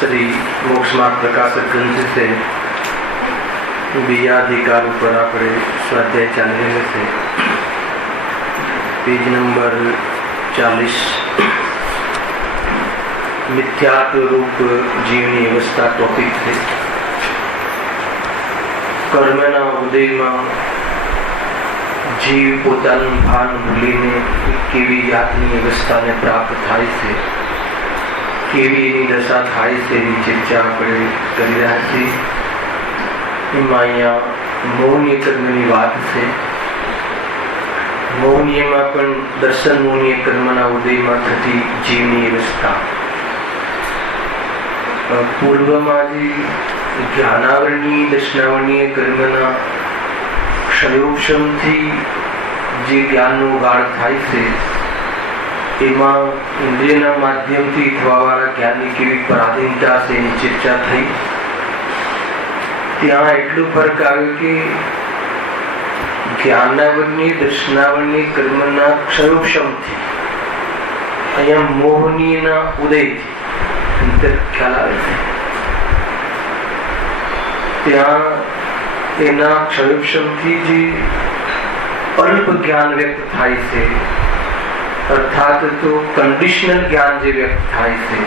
श्री मोक्ष मार्ग प्रकाशक ग्रंथ से बीजाधिकार पर આપણે સ્વાધ્યાય ચાલી રહ્યો છે પેજ નંબર 40 મિથ્યાત્વ રૂપ જીવની અવસ્થા ટોપિક છે કર્મના ઉદયમાં જીવ પોતાનું ભાન ભૂલીને કેવી જાતની અવસ્થાને પ્રાપ્ત થાય છે કેવી એની દશા થાય છે એની ચર્ચા આપણે કરી રહ્યા છીએ એમાં અહીંયા મૌનીય કર્મની વાત છે મૌનીયમાં પણ દર્શન મૌનીય કર્મના ઉદયમાં થતી જીવની અવસ્થા પૂર્વમાં જે જ્ઞાનાવરણીય દર્શનાવરણીય કર્મના ક્ષયોક્ષમથી જે જ્ઞાનનો ગાઢ થાય છે એમાં ઇન્દ્રિયના માધ્યમથી થવાવાળા જ્ઞાનની કેવી પરાધીનતા છે એની ચર્ચા થઈ ત્યાં એટલો ફરક આવ્યો કે જ્ઞાનાવરણીય દર્શનાવરણીય કર્મના ક્ષયોક્ષમથી અહીંયા મોહનીયના ઉદયથી અંતર ખ્યાલ આવે છે ત્યાં એના ક્ષયોક્ષમથી જે અલ્પ જ્ઞાન વ્યક્ત થાય છે અર્થાત તો કન્ડિશનલ જ્ઞાન જે વ્યક્ત થાય છે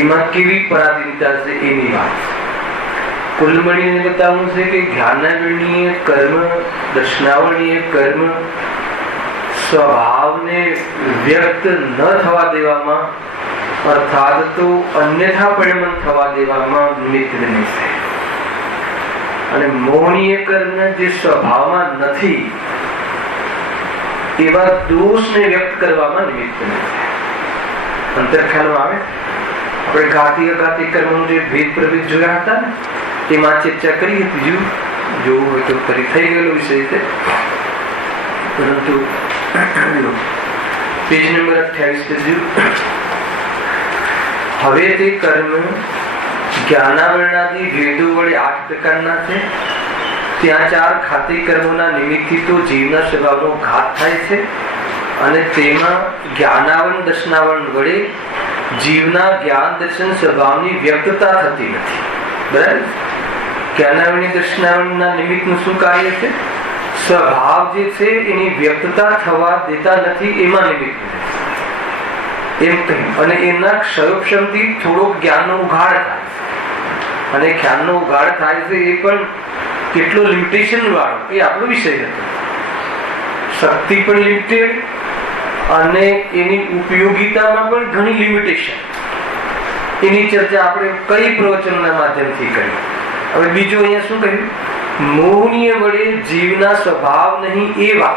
એમાં કેવી પરાધીનતા છે એની વાત કુલ મળીને બતાવવું છે કે જ્ઞાનાવરણીય કર્મ દર્શનાવરણીય કર્મ સ્વભાવને વ્યક્ત ન થવા દેવામાં અર્થાત તો અન્યથા પરિણમન થવા દેવામાં નિમિત્ત બને છે અને મોહનીય કર્મ જે સ્વભાવમાં નથી એવા દોષને વ્યક્ત કરવામાં નિમિત્ત બને છે અંતર ખ્યાલમાં આવે આપણે ઘાતી અઘાતી કર્મનું જે ભેદ પ્રભેદ જોયા હતા ને એમાં ચર્ચા કરી હતી જોવું હોય તો કરી થઈ ગયેલો વિષય છે પરંતુ પેજ નંબર 28 હવે તે કર્મ જ્ઞાનાવરણાદી ભેદો વડે 8 પ્રકારના છે ત્યાં 4 ઘાતી કર્મોના નિમિત્તથી તો જીવના સ્વભાવનો ઘાત થાય છે અને તેમાં જ્ઞાનાવરણ દર્શનાવરણ વડે જીવના જ્ઞાન દર્શન સ્વભાવની વ્યક્તતા થતી નથી બરાબર જ્ઞાનાવરણી દર્શનાવરણના નિમિત્તનું શું કાર્ય છે સ્વભાવ જે છે એની વ્યક્તતા થવા દેતા નથી એમાં નિમિત્ત એમ કહ્યું અને એના ક્ષયોક્ષમથી થોડોક જ્ઞાનનો ઉઘાડ થાય અને જ્ઞાનનો ઉઘાડ થાય છે એ પણ કેટલો લિમિટેશન વાળો એ આપણો વિષય હતો શક્તિ પણ લિમિટેડ અને એની ઉપયોગિતામાં પણ ઘણી લિમિટેશન એની ચર્ચા આપણે કઈ પ્રવચનના માધ્યમથી કરી હવે બીજું અહીંયા શું કહ્યું મોહનીય વડે જીવના સ્વભાવ નહીં એવા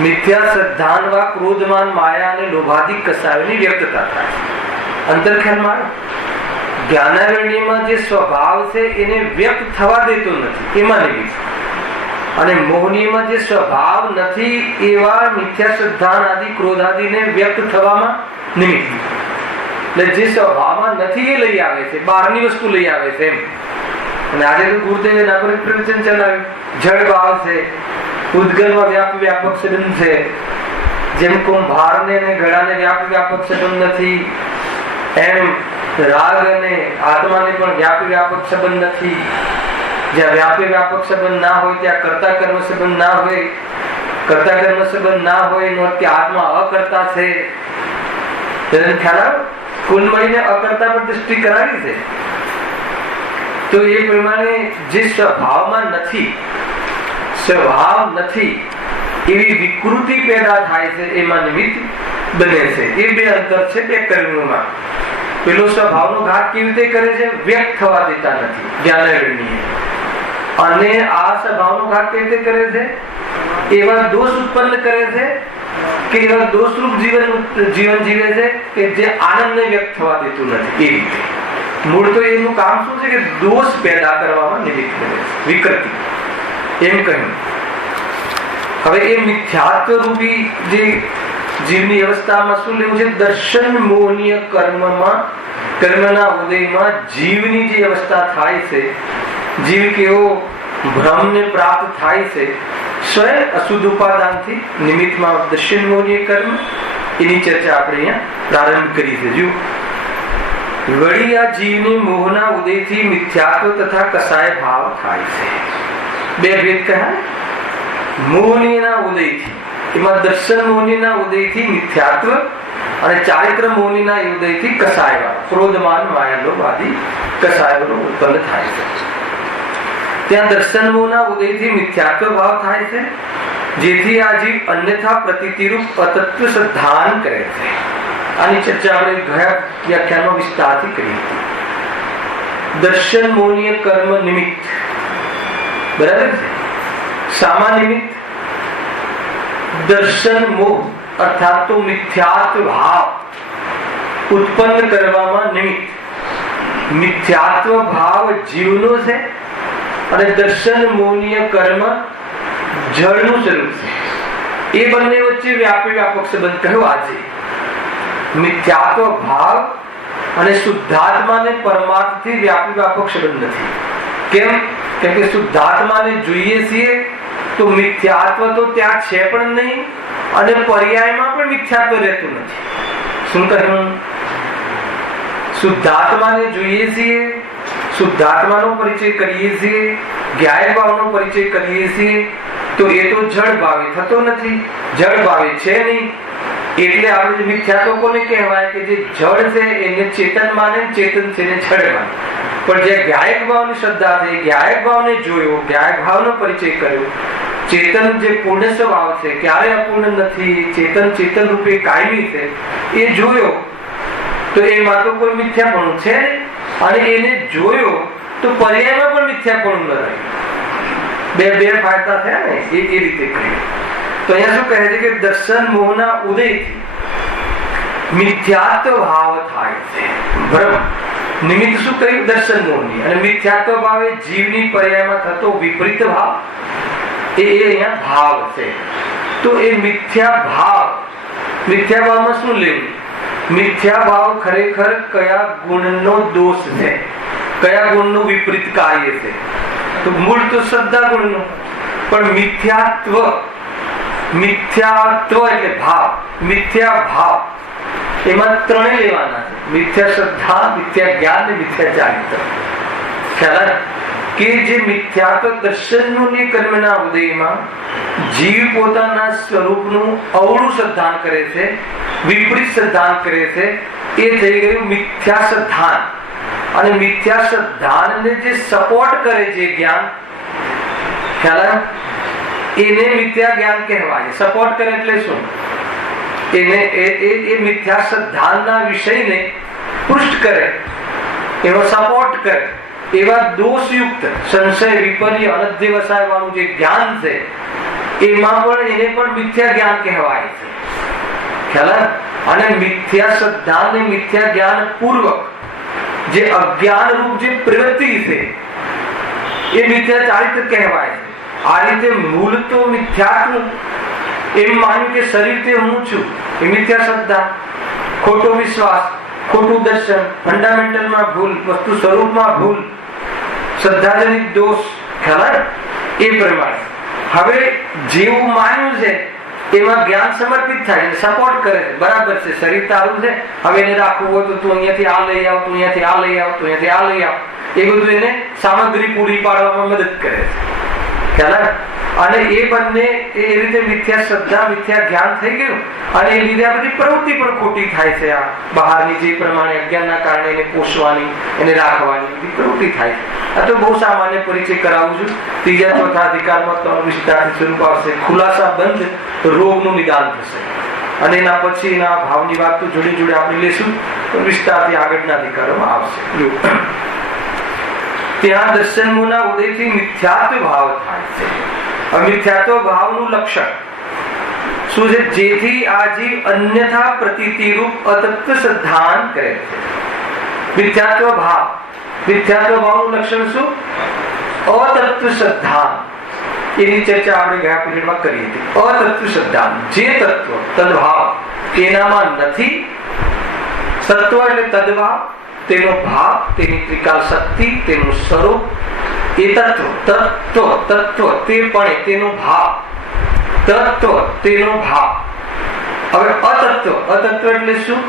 મિથ્યા શ્રદ્ધાનવા ક્રોધમાન માયા અને લોભાધિક કસાયોની વ્યક્તતા થાય અંતરખ્યાલમાં જ્ઞાનાવરણીયમાં જે સ્વભાવ છે એને વ્યક્ત થવા દેતો નથી એમાં નિમિત્ત અને મોહનીયમાં જે સ્વભાવ નથી એવા મિથ્યા શ્રદ્ધાન આદિ ક્રોધ આદિને વ્યક્ત થવામાં નિમિત્ત એટલે જે સ્વભાવમાં નથી એ લઈ આવે છે બહારની વસ્તુ લઈ આવે છે એમ અને આજે તો ગુરુદેવે એના પર પ્રવચન ચલાવ્યું જળ ભાવ છે ઉદ્ગલમાં વ્યાપક સંબંધ છે જેમ કુંભારને અને ગળાને વ્યાપક સંબંધ નથી એમ રાગ અને આત્માને પણ વ્યાપક સંબંધ નથી જ્યાં વ્યાપક સંબંધ ના હોય ત્યાં કર્તા કર્મ સંબંધ ના હોય કર્તા કર્મ સંબંધ ના હોય એનો અર્થ કે આત્મા અકર્તા છે ખ્યાલ આવે કુલ મળીને અકર્તા પર દૃષ્ટિ કરાવી છે તો એ પ્રમાણે જે સ્વભાવમાં નથી સ્વભાવ નથી એવી વિકૃતિ પેદા થાય છે એમાં નિમિત્ત બને છે. એ બે અંતર છે બે કર્મોમાં. પેલો સ્વભાવનો ઘાત કેવી રીતે કરે છે? વ્યક્ત થવા દેતા નથી જ્ઞાનાગ્નિએ. અને આ સ્વભાવનો ઘાત કેવી રીતે કરે છે? એવા દોષ ઉત્પન્ન કરે છે કે એવા દોષરૂપ જીવન જીવે છે કે જે આનંદને વ્યક્ત થવા દેતું નથી. એ રીતે મૂળ તો એનું કામ શું છે કે દોષ પેદા કરવામાં નિમિત્ત કરે છે, વિકૃતિ એમ કહ્યું. હવે એ મિથ્યાત્વ રૂપી જે જીવની અવસ્થામાં શું લેવું છે? દર્શન મોહનીય કર્મના ઉદયમાં જીવની જે અવસ્થા થાય છે, જીવ કેવો ભ્રમને પ્રાપ્ત થાય છે સ્વયં અશુદ્ધ ઉપાદાનથી નિમિત્તમાં દર્શન મોહનીય કર્મ, એની ચર્ચા આપણે અહીંયા પ્રારંભ કરી છે. જો વળી આ જીવની મોહના ઉદયથી મિથ્યાત્વ તથા કસાય ભાવ થાય છે. બે ભેદ કહ્યા. મોહનીયના ઉદયથી, એમાં દર્શન મોહનીના ઉદયથી મિથ્યાત્વ અને ચારિત્ર મોહનીના ઉદયથી કસાય, ક્રોધમાન માયાલોભ આદિ કસાયો ઉત્પન્ન થાય છે. ત્યાં દર્શન મોહના ઉદયથી મિથ્યાત્વ ભાવ થાય છે, જેથી આ જીવ અન્યથા પ્રતીતિરૂપ અતત્વ સિદ્ધાંત કરે છે. આની ચર્ચા આપણે ગયા વ્યાખ્યાનમાં વિસ્તારથી કરી હતી. દર્શન મોહનીય કર્મ નિમિત્ત, બરાબર છે. સામા નિમિત્ત દર્શન મોહ અર્થાત તો મિથ્યાત્વ ભાવ ઉત્પન્ન કરવામાં નિમિત્ત. મિથ્યાત્વ ભાવ જીવનો છે અને દર્શન મોહનીય કર્મ જળનું સ્વરૂપ છે. એ બંને વચ્ચે વ્યાપક સંબંધ કયો? આજે મિથ્યાત્વ ભાવ અને શુદ્ધાત્માને પરમાર્થથી વ્યાપક સંબંધ નથી. કેમ? કેમ કે શુદ્ધાત્માને જોઈએ છીએ તો મિથ્યાત્વ તો ત્યાં છે પણ નહીં અને પર્યાયમાં પણ મિથ્યાત્વ રહેતું નથી. શું કહ્યું? શુદ્ધાત્માને જોઈએ છીએ, શુદ્ધાત્માનો પરિચય કરીએ છીએ, જ્ઞાયક ભાવનો પરિચય કરીએ છીએ, તો એ તો જળ ભાવે થતો નથી, જળ ભાવે છે નહીં. એટલે આપણે મિથ્યાત્વ કોને કહેવાય? કે જે જળ છે એને ચેતન માને, ચેતન છે એને જળ માને. પણ જે જ્ઞાયક ભાવની શ્રદ્ધા છે, જ્ઞાયક ભાવને જોયો, જ્ઞાયક ભાવનો પરિચય કર્યો, ચેતન જે પૂર્ણ સ્વભાવ છે, ક્યારે અપૂર્ણ નથી, ચેતન રૂપે કાયમી છે, એ જોયો તો એમાં તો કોઈ મિથ્યાપણું છે અને એને જોયો તો પર્યાયમાં પણ મિથ્યાપણું ન રહે. બે ફાયદા થયા ને, એ રીતે કહીએ. તો અહીંયા શું કહે છે કે દર્શન મોહના ઉદયથી મિથ્યાત્વ ભાવ થાય છે. ભ્રમ નિમિત્ત શું કહ્યું? દર્શન મોહની. અને મિથ્યાત્વ ભાવે જીવની પર્યાયમાં થતો વિપરીત ભાવ, એ અહીંયા ભાવ છે. તો એ મિથ્યા ભાવમાં શું લેવું? મિથ્યા ભાવ ખરેખર કયા ગુણનો દોષ છે, કયા ગુણનું વિપરીત કાર્ય છે? તો મૂળ તો શ્રદ્ધા ગુણનું, પણ મિથ્યાત્વ એટલે ભાવ, મિથ્યા ભાવ એમાં ત્રણે લેવાના છે. મિથ્યા શ્રદ્ધા, મિથ્યા જ્ઞાન અને મિથ્યા ચારિત્ર. ખ્યાલ કે જે મિથ્યાત્વ દર્શનનું કર્મના ઉદયમાં જીવ પોતાના સ્વરૂપનું અવળું સિદ્ધાંત કરે છે, વિપરીત સિદ્ધાંત કરે છે, એ થઈ ગયું મિથ્યા સિદ્ધાંત. અને મિથ્યા સિદ્ધાંતને જે સપોર્ટ કરે છે જ્ઞાન, ખ્યાલ, એને મિથ્યા જ્ઞાન કહેવાય. સપોર્ટ કરે એટલે શું? એને એ મિથ્યા સિદ્ધાંતના વિષયને પુષ્ટ કરે, એનો સપોર્ટ કરે, એવા દોષયુક્ત સંશય વિપર્ય અનધ્યવસાય વાળું જે જ્ઞાન છે એમાં પણ એને પણ મિથ્યા જ્ઞાન કહેવાય છે. ખ્યાલ? અને મિથ્યા સિદ્ધાંત ને મિથ્યા જ્ઞાન પૂર્વક જે અજ્ઞાન રૂપ જે પ્રવૃત્તિ છે એ મિથ્યા ચારિત્ર કહેવાય છે. આ રીતે મૂળ તો મિથ્યાત્વ એમ માન્યું કે શરીર તે હું છું, એ મિથ્યા શ્રદ્ધા, ખોટો વિશ્વાસ, ખોટું દર્શન, ફંડામેન્ટલમાં ભૂલ, વસ્તુ સ્વરૂપમાં ભૂલ, શ્રદ્ધાજનિત દોષ. ખ્યાલ? એ પ્રમાણે હવે જેવું માન્યું છે એમાં જ્ઞાન સમર્પિત થાય, સપોર્ટ કરે છે. બરાબર છે, શરીર તારું છે, હવે એને રાખવું હોય તો તું અહીંયાથી આ લઈ આવ, તું અહીંયાથી આ લઈ આવ, તું અહીંયાથી આ લઈ આવ, એ બધું એને સામગ્રી પૂરી પાડવામાં મદદ કરે છે. ખ્યાલ? અને એ બંને એ રીતે મિથ્યા શ્રદ્ધા, મિથ્યા જ્ઞાન થઈ ગયું અને એ લીધે આ બધી પ્રવૃત્તિ પણ ખોટી થાય છે. આ બહારની જે પ્રમાણે અજ્ઞાનના કારણે એને પોષવાની, એને રાખવાની બધી પ્રવૃત્તિ થાય છે. આ તો બહુ સામાન્ય પરિચય કરાવું છું. ત્રીજા ચોથા અધિકારમાં વિસ્તારથી સ્વરૂપ આવશે. ખુલાસા બંધ રોગનું નિદાન થશે. અને એના પછીના ભાવની વાત તો જોડે જોડે આપણે લેશું તો વિસ્તારથી આગળના અધિકારોમાં આવશે. ત્યાં દર્શનોના ઉદયથી મિથ્યાત્વ ભાવ થાય છે. મિથ્યાત્વ ભાવનું લક્ષણ શું છે? જેથી આ જીવ અન્યથા પ્રતીતિ રૂપ અતત્વ સિદ્ધાંત કરે છે. મિથ્યાત્વ ભાવનું લક્ષણ શું? અતત્વ સિદ્ધાંત. એની ચર્ચા આપણે ગયા પીરિયડમાં કરી હતી. અતત્વ સિદ્ધાંત, જે તત્વ તદભાવ એનામાં નથી, સત્વ એટલે તદભાવ, તેનો ભાવ, તેની ત્રિકાલ શક્તિ, તેનું સ્વરૂપ, એ તત્વ તે પણ તેનો ભાવ, તત્વ તેનો ભાવ. હવે અતત્વ એટલે શું?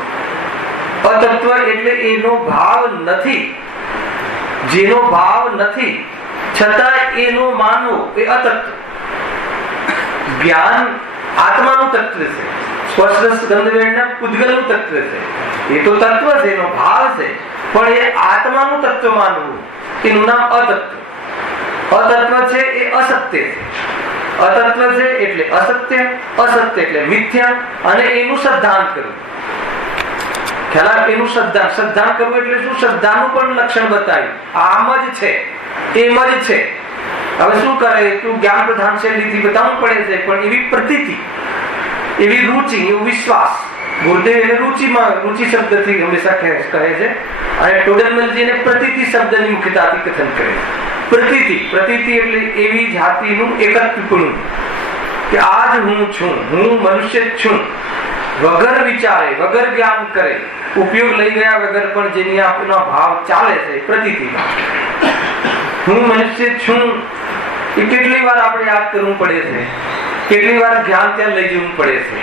અતત્વ એટલે એનો ભાવ નથી, જેનો ભાવ નથી છતાં એનો માનવો, એ અતત્વ. જ્ઞાન આત્માનું તત્વ છે, સ્પર્શ ગંધ વેદના પૂતગલનું તત્વ છે. એ તો તત્વ છે, એનો ભાવ છે, પણ એ આત્માનું તત્વ માનવું એનું નામ અતત્વ. અતત્વ છે એ અસત્ય છે. અતત્વ છે એટલે અસત્ય, અસત્ય એટલે મિથ્યા, અને એનું સિદ્ધાંત કરવું. ખ્યાલ? એનું સિદ્ધાંત કરવું એટલે શું? શ્રદ્ધાનું પણ લક્ષણ બતાવ્યું. આમ જ છે, એમ જ છે. હવે શું કરે? તું જ્ઞાન પ્રધાન શૈલીથી બતાવવું પડે છે, પણ એવી પ્રતીતિ, એવી રુચિ, એવો વિશ્વાસ. ગુરુદેવ એને રુચિ શબ્દથી હંમેશા કહે છે, અને ટોડરમલજીને પ્રતીતિ શબ્દની મુખ્યતાથી કથન કરે છે. પ્રતીતિ એટલે એવી જાતિનું એકત્વપણું કે આજ હું છું, હું મનુષ્ય છું, વગર વિચારે, વગર જ્ઞાન કરે, ઉપયોગ લઈ ગયા વગર પણ જેની આપનો ભાવ ચાલે છે, પ્રતીતિ. હું મનુષ્ય છું એ કેટલી વાર આપણે યાદ કરવું પડે છે, કેટલી વાર જ્ઞાન ત્યાં લઈ જવું પડે છે.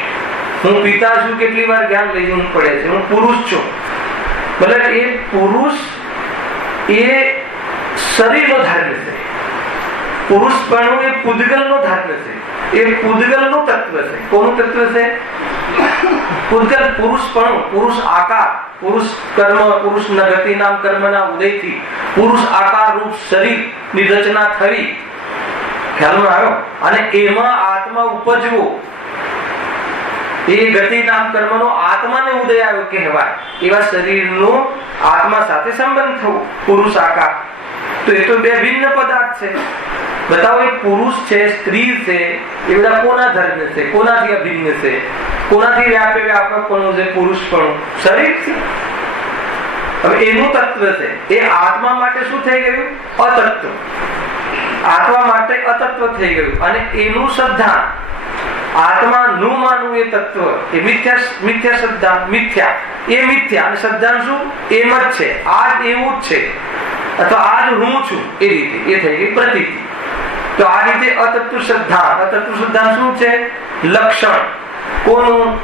હું પિતા છું, કેટલી વાર જ્ઞાન લઈ જવું પડે છે. હું પુરુષ છું, મતલબ એ પુરુષ એ શરીરનો ધર્મ છે. પુરુષપણું એ પૂદગલનો ધર્મ છે, એ પૂદગલનું તત્વ છે. કોનું તત્વ છે? પૂદગલ. પુરુષપણું, પુરુષ આકાર, પુરુષ કર્મ, પુરુષ ગતિ નામ કર્મના ઉદયથી પુરુષ આકાર રૂપ શરીરની રચના થઈ. ખ્યાલમાં આવ્યો? અને એમાં આત્મા ઉપજવો, એ ગતિ નામ કર્મનો આત્માને ઉદય આવ્યો કહેવાય. એવા શરીરનો આત્મા સાથે સંબંધ થવો, પુરુષ આકાર. તો એ તો બે ભિન્ન પદાર્થ છે. બતાવો, એ પુરુષ છે, સ્ત્રી છે, એ બધા કોના ધર્મ છે? કોનાથી અભિન્ન છે? કોનાથી વ્યાપકપણું છે? પુરુષપણું શરીર છે. હવે એનું તત્વ છે. એ આત્મા માટે શું થઈ ગયું? અતત્વ. આત્મા માટે અતત્વ થઈ ગયું. અને એનું સિદ્ધાંત, આત્માનું માનવું, એ તત્વ, એ મિથ્યા સિદ્ધાંત. મિથ્યા એ મિથ્યા, અને સિદ્ધાંત શું? એમ જ છે, આજ એવું જ છે, અથવા આજ હું છું, એ રીતે એ થઈ ગઈ પ્રતીતિ. તો આ રીતે અતત્વ સિદ્ધાંત. અતત્વ સિદ્ધાંત શું છે? લક્ષણ. કોનું?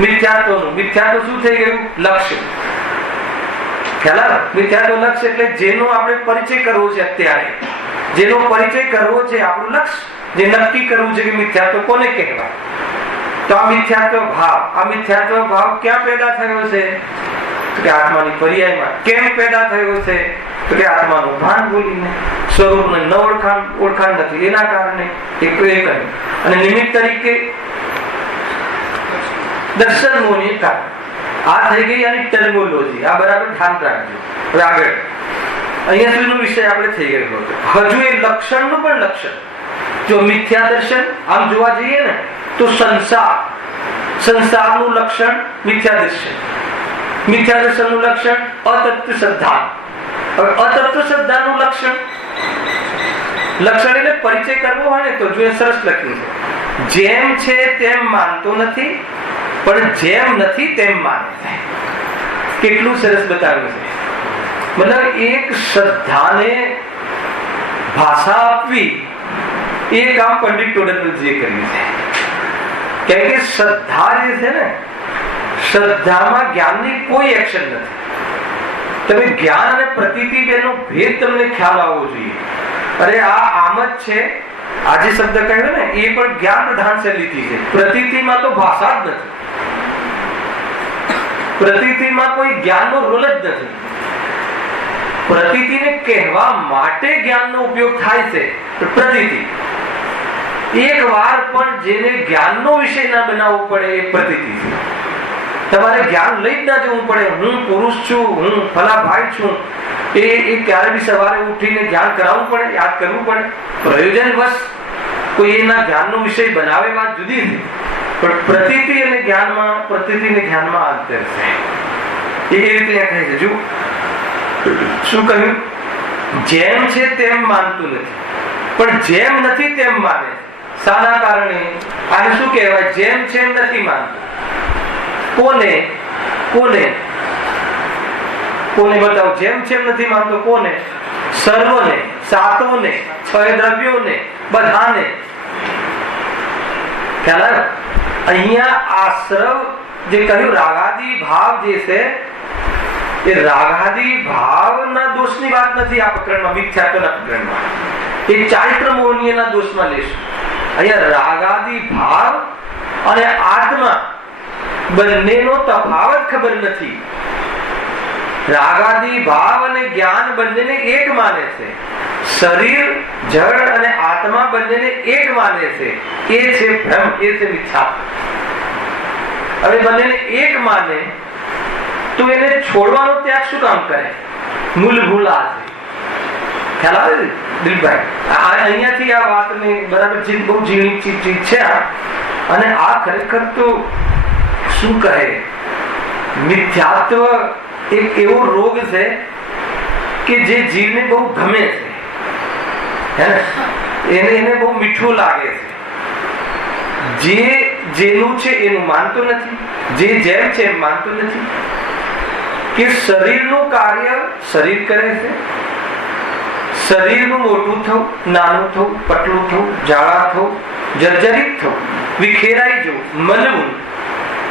મિથ્યાત્વનું. મિથ્યાત્વ શું થઈ ગયું? લક્ષ્ય. ખ્યાલ? મિથ્યાત્વ લક્ષ્ય એટલે જેનો આપણે પરિચય કરવો છે અત્યારે, જેનો પરિચય કરવો છે, આપણું લક્ષ્ય જે નક્કી કરવું છે કે મિથ્યાત્વ કોને કહેવાય. તો આ મિથ્યાત્વ ભાવ, આ મિથ્યાત્વ ભાવ ક્યાં પેદા થયો છે? તો કે આત્માની પર્યાયમાં. કેમ પેદા થયો છે? તો કે આત્માનું ભાન ભૂલીને, સ્વરૂપને ન ઓળખાણ નથી એના કારણે એ કહ્યું. અને નિમિત્ત તરીકે દર્શનોની કારણ. આ થઈ ગઈ આની ટર્મિનોલોજી. આ બરાબર ધ્યાન રાખજો. હવે આગળ અહીંયા સુધીનો વિષય આપણે થઈ ગયો હતો. હજુ એ લક્ષણનું પણ લક્ષણ. જો મિથ્યા દર્શન આમ જોવા જઈએ ને તો સંસારનું લક્ષણ મિથ્યા દર્શન. મિથ્યા દર્શનનું લક્ષણ અતત્વ સિદ્ધાંત. હવે અતત્વ સિદ્ધાંતનું લક્ષણ એટલે પરિચય કરવો હોય ને તો જો એ સરસ લખ્યું છે, જેમ છે તેમ માનતો નથી, પણ જેમ નથી તેમ માને છે. કેટલું સરસ બતાવ્યું છે. મતલબ એક શ્રદ્ધાને ભાષા આપવી, એ કામ પંડિત ટોડરમલજીએ કર્યું છે. કેમ કે શ્રદ્ધા જે છે ને, શ્રદ્ધામાં જ્ઞાનની કોઈ એક્શન નથી. તમે જ્ઞાન અને પ્રતીતિ બેનો ભેદ તમને ખ્યાલ આવવો જોઈએ. અરે આ આમ જ છે, આજે શબ્દ કહ્યો ને, એ પણ જ્ઞાન પ્રધાન શૈલીથી છે. પ્રતીતિમાં તો ભાષા જ નથી, પ્રતીતિમાં કોઈ જ્ઞાનનો રોલ જ નથી. પ્રતીતિને કહેવા માટે જ્ઞાનનો ઉપયોગ થાય છે. પ્રતીતિ એક વાર પણ જેને જ્ઞાનનો વિષય ના બનાવવો પડે એ પ્રતીતિ છે. તમારે જ્ઞાન લઈ જ ના જવું પડે. હું પુરુષ છું, હું ફલા ભાઈ છું, એ ક્યારે બી સવારે ઉઠીને જ્ઞાન કરાવવું પડે, યાદ કરવું પડે. પ્રયોજન વશ કોઈ એના જ્ઞાનનો વિષય બનાવે વાત જુદી છે, પણ પ્રતીતિ અને જ્ઞાનમાં, પ્રતીતિ અને જ્ઞાનમાં અંતર છે. એ રીતે કહે છે. જો શું કહ્યું? જેમ છે તેમ માનતું નથી, પણ જેમ નથી તેમ માને. શાના કારણે? આને શું કહેવાય? જેમ છે એમ નથી માનતું. કોને કોને કોને બતાવો? જેમ છે એમ નથી માનતો કોને? સર્વને, સાતોને, છ દ્રવ્યોને, બધાને. ખ્યાલ આવ્યો? અહીંયા આશ્રવ જે કહ્યું રાગાદી ભાવ જે છે એ રાગાદી ભાવના દોષની વાત નથી આ પ્રકરણમાં, મિથ્યાત્વના પ્રકરણમાં. એ ચારિત્ર મોહનીયના દોષમાં લેશું. અહીંયા રાગાદી ભાવ અને આત્મા બંનેનો તફાવત ખબર નથી. રાગાદી ભાવ અને જ્ઞાન બંનેને એક માને છે. શરીર, જળ અને આત્મા બંનેને એક માને છે. એ છે ભ્રમ, એ છે મિથ્યા. હવે બંનેને એક માને તો એને છોડવાનો ત્યાગ શું કામ કરે? મૂળ ભૂલ આ છે. ખ્યાલ આવે દિલભાઈ? અહીંયાથી આ વાતને બરાબર બહુ ઝીણી ચીજ છે. અને આ ખરેખર તો શું કહે, મિથ્યાત્વ એક એવો રોગ છે કે જે જીવને બહુ ગમે છે, એને બહુ મીઠું લાગે છે. જેનું છે એનું માનતો નથી, જે જેમ છે એમ માનતો નથી. કે શરીરનું કાર્ય શરીર કરે છે. શરીરનું મોટું થવું, નાનું થવું, પતલું થવું, જાડા થવું, જર્જરિત થવું, વિખેરાઈ જવું, મલવું,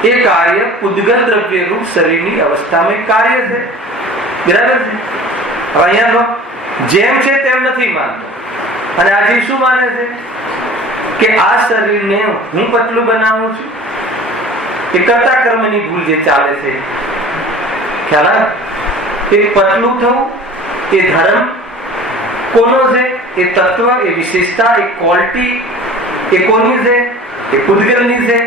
એ કાર્ય ઉદ્ગલ દ્રવ્ય રૂપ શરીરની અવસ્થામાં કાર્ય છે. બરાબર છે? હવે અહીંયા જેમ છે તેમ નથી માનતો. અને આજે શું માને છે? કે આ શરીરને હું પતલું બનાવું છું. એ કર્તા કર્મની ભૂલ જે ચાલે છે. ખ્યાલ આવે? એ પતલું થવું એ ધર્મ કોનો છે? એ તત્વ, એ વિશેષતા, એ ક્વોલિટી એ કોની છે? એ ઉદ્ગલની છે.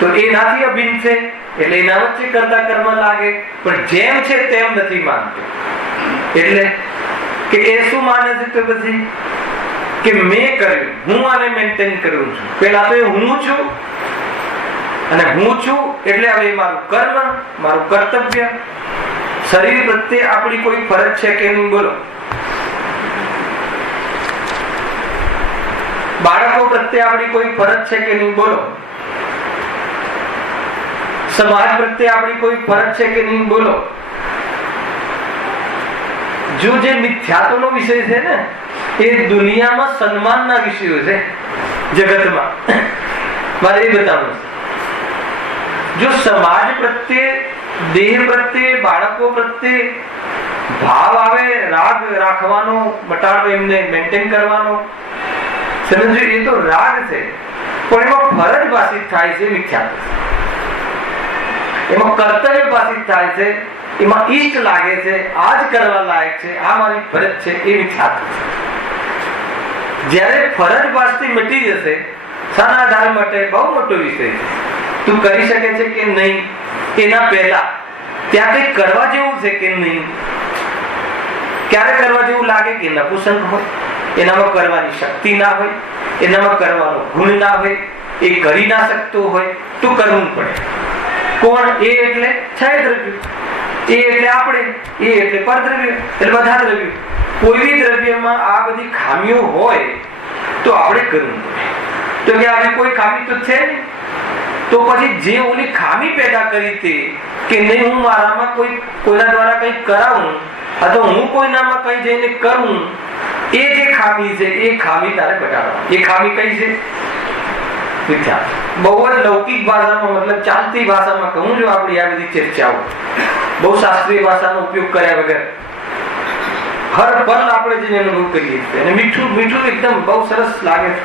તો એ નાથી અભિન્ન છે, એટલે એના વચ્ચે કરતા કર્મ લાગે. પણ જેમ છે તેમ નથી માનતો. એટલે કે એ શું માને છે? તો પછી કે મેં કર્યું, હું આને મેન્ટેન કરું છું. પેલા તો એ હું છું, અને હું છું એટલે હવે મારું કર્મ, મારું કર્તવ્ય. શરીર પ્રત્યે આપણી કોઈ ફરજ છે કે નહીં? બોલો. બાળકો પ્રત્યે આપણી કોઈ ફરજ છે કે નહીં? બોલો. સમાજ પ્રત્યે આપણી કોઈ ફરજ છે કે નહીં? બોલો. જો જે મિથ્યાત્વનો વિષય છે ને, એ દુનિયામાં સન્માનના વિષયો છે. જગતમાં મારે એ બતાવવું છે. જો સમાજ પ્રત્યે, દેહ પ્રત્યે, બાળકો પ્રત્યે ભાવ આવે, રાગ રાખવાનો, મટાડવો, એમને મેન્ટેન કરવાનો, સમજો, એ તો રાગ છે. પણ એમાં ફરજ ભાષિત થાય છે મિથ્યાત્વ. એમાં કર્તવ્ય ભાષિત થાય છે, એમાં ઈષ્ટ લાગે છે, આ જ કરવા લાયક છે, આ મારી ફરજ છે, એ મિથ્યાત્વ છે. જ્યારે ફરજ ભાષથી મટી જશે, શાના આધાર માટે? બહુ મોટો વિષય છે. તું કરી શકે છે કે નહીં, એના પહેલા ત્યાં કંઈક કરવા જેવું છે કે નહીં. ક્યારે કરવા જેવું લાગે? કે નપુસંગ હોય, એનામાં કરવાની શક્તિ ના હોય, એનામાં કરવાનો ગુણ ના હોય, એ કરી ના શકતો હોય, તો કરવું પડે. કોણ? એ એટલે છ દ્રવ્ય, એ એટલે આપણે, એ એટલે પરદ્રવ્ય, એટલે બધા દ્રવ્યો. કોઈ બી દ્રવ્યમાં આ બધી ખામીઓ હોય તો આપણે કરવું પડે. તો કે આવી કોઈ ખામી તો છે નહીં, તો પછી જે ઓલી ખામી પેદા કરી તે કે નહીં હું મારામાં કોઈના દ્વારા કંઈ કરાવું, અથવા હું કોઈનામાં કંઈ જઈને કરું, એ જે ખામી છે એ ખામી તારે ઘટાડવા. એ ખામી કઈ છે? મિથ્યા. બહુ જ લૌકિક ભાષામાં, મતલબ ચાલતી ભાષામાં કહું છું, આપણી આ બધી ચર્ચાઓ બહુ શાસ્ત્રીય ભાષાનો ઉપયોગ કર્યા વગર હર પલ આપણે જેને અનુભવ કરીએ છીએ. અને મીઠું મીઠું એકદમ બહુ સરસ લાગે છે.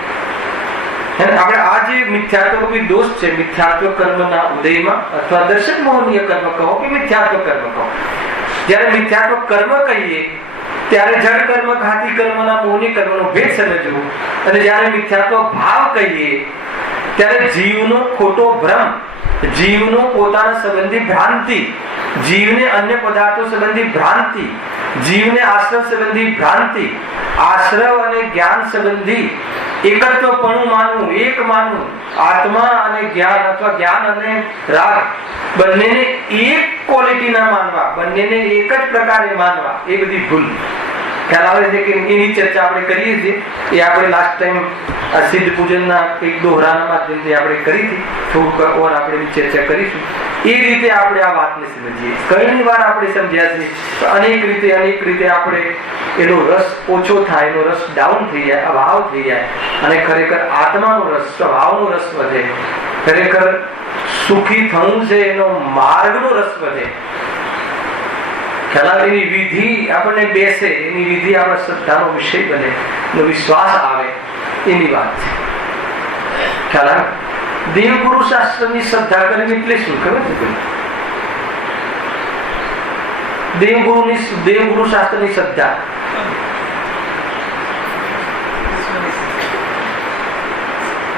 આપણે આ જે મિથ્યાત્વ રૂપી દોષ છે, મિથ્યાત્વ કર્મના ઉદયમાં, અથવા દર્શક મોહનીય કર્મ કહો કે મિથ્યાત્વ કર્મ કહો, જ્યારે મિથ્યાત્વ કર્મ કહીએ ત્યારે જડ કર્મ ઘાતી કર્મના મોહની કર્મનો ભેદ સમજવો. અને જ્યારે મિથ્યાત્વ ભાવ કહીએ ત્યારે જીવનો ખોટો ભ્રમ, જીવનો પોતાના સંબંધી ભ્રાંતિ, જીવને અન્ય પદાર્થો સંબંધી ભ્રાંતિ, જીવને આશ્રવ સંબંધી ભ્રાંતિ, આશ્રવ અને જ્ઞાન સંબંધી એકત્વપણું માનવું, એક માનવું, આત્મા અને જ્ઞાન અથવા જ્ઞાન અને રાગ બંનેને એક ક્વોલિટીના માનવા, બંનેને એક જ પ્રકારે માનવા, એ બધી ભૂલ. ખ્યાલ આવે છે કે એની ચર્ચા આપણે કરીએ છીએ. એ આપણે લાસ્ટ ટાઈમ સિદ્ધ પૂજનના એક દોહરાના માધ્યમથી આપણે કરી હતી. થોડુંક ઓર આપણે ચર્ચા કરીશું. એ રીતે આપણે આ વાતને સમજીએ. ઘણી વાર આપણે સમજ્યા છે, અનેક રીતે આપણે એનો રસ ઓછો થાય, એનો રસ ડાઉન થઈ જાય, અભાવ થઈ જાય, અને ખરેખર આત્માનો રસ, સ્વભાવનો રસ વધે. ખરેખર સુખી થવું છે એનો માર્ગનો રસ વધે. ખ્યાલ એની વિધિ આપણને બેસે, એની વિધિ આપણા શ્રદ્ધાનો વિષય બને, એનો વિશ્વાસ આવે, એની વાત છે. ખ્યાલ આવે. દેવગુરુ શાસ્ત્રની શ્રદ્ધા કરવી એટલે શું ખબર છે? દેવગુરુ શાસ્ત્રની શ્રદ્ધા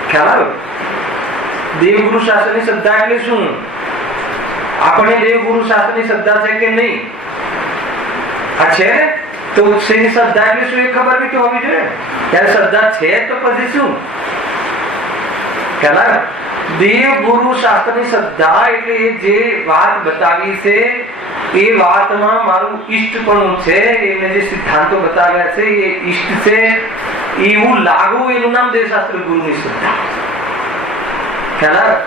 ખ્યાલ આવે. દેવગુરુ શાસ્ત્રની શ્રદ્ધા એટલે શું? આપણે દેવગુરુ શાસ્ત્રની શ્રદ્ધા છે કે નહીં આ છે તો શેની શ્રદ્ધા એટલે શું એ ખબર બી તો હોવી જોઈએ. ત્યારે શ્રદ્ધા છે તો પછી શું? ખ્યાલ આવે. દેવગુરુ શાસ્ત્રની શ્રદ્ધા એટલે જે વાત બતાવી છે એ વાતમાં મારું ઈષ્ટપણું છે, એને જે સિદ્ધાંતો બતાવ્યા છે એ ઈષ્ટ છે એવું લાગવું, એનું નામ દેવશાસ્ત્ર ગુરુની શ્રદ્ધા. ખ્યાલ આવે.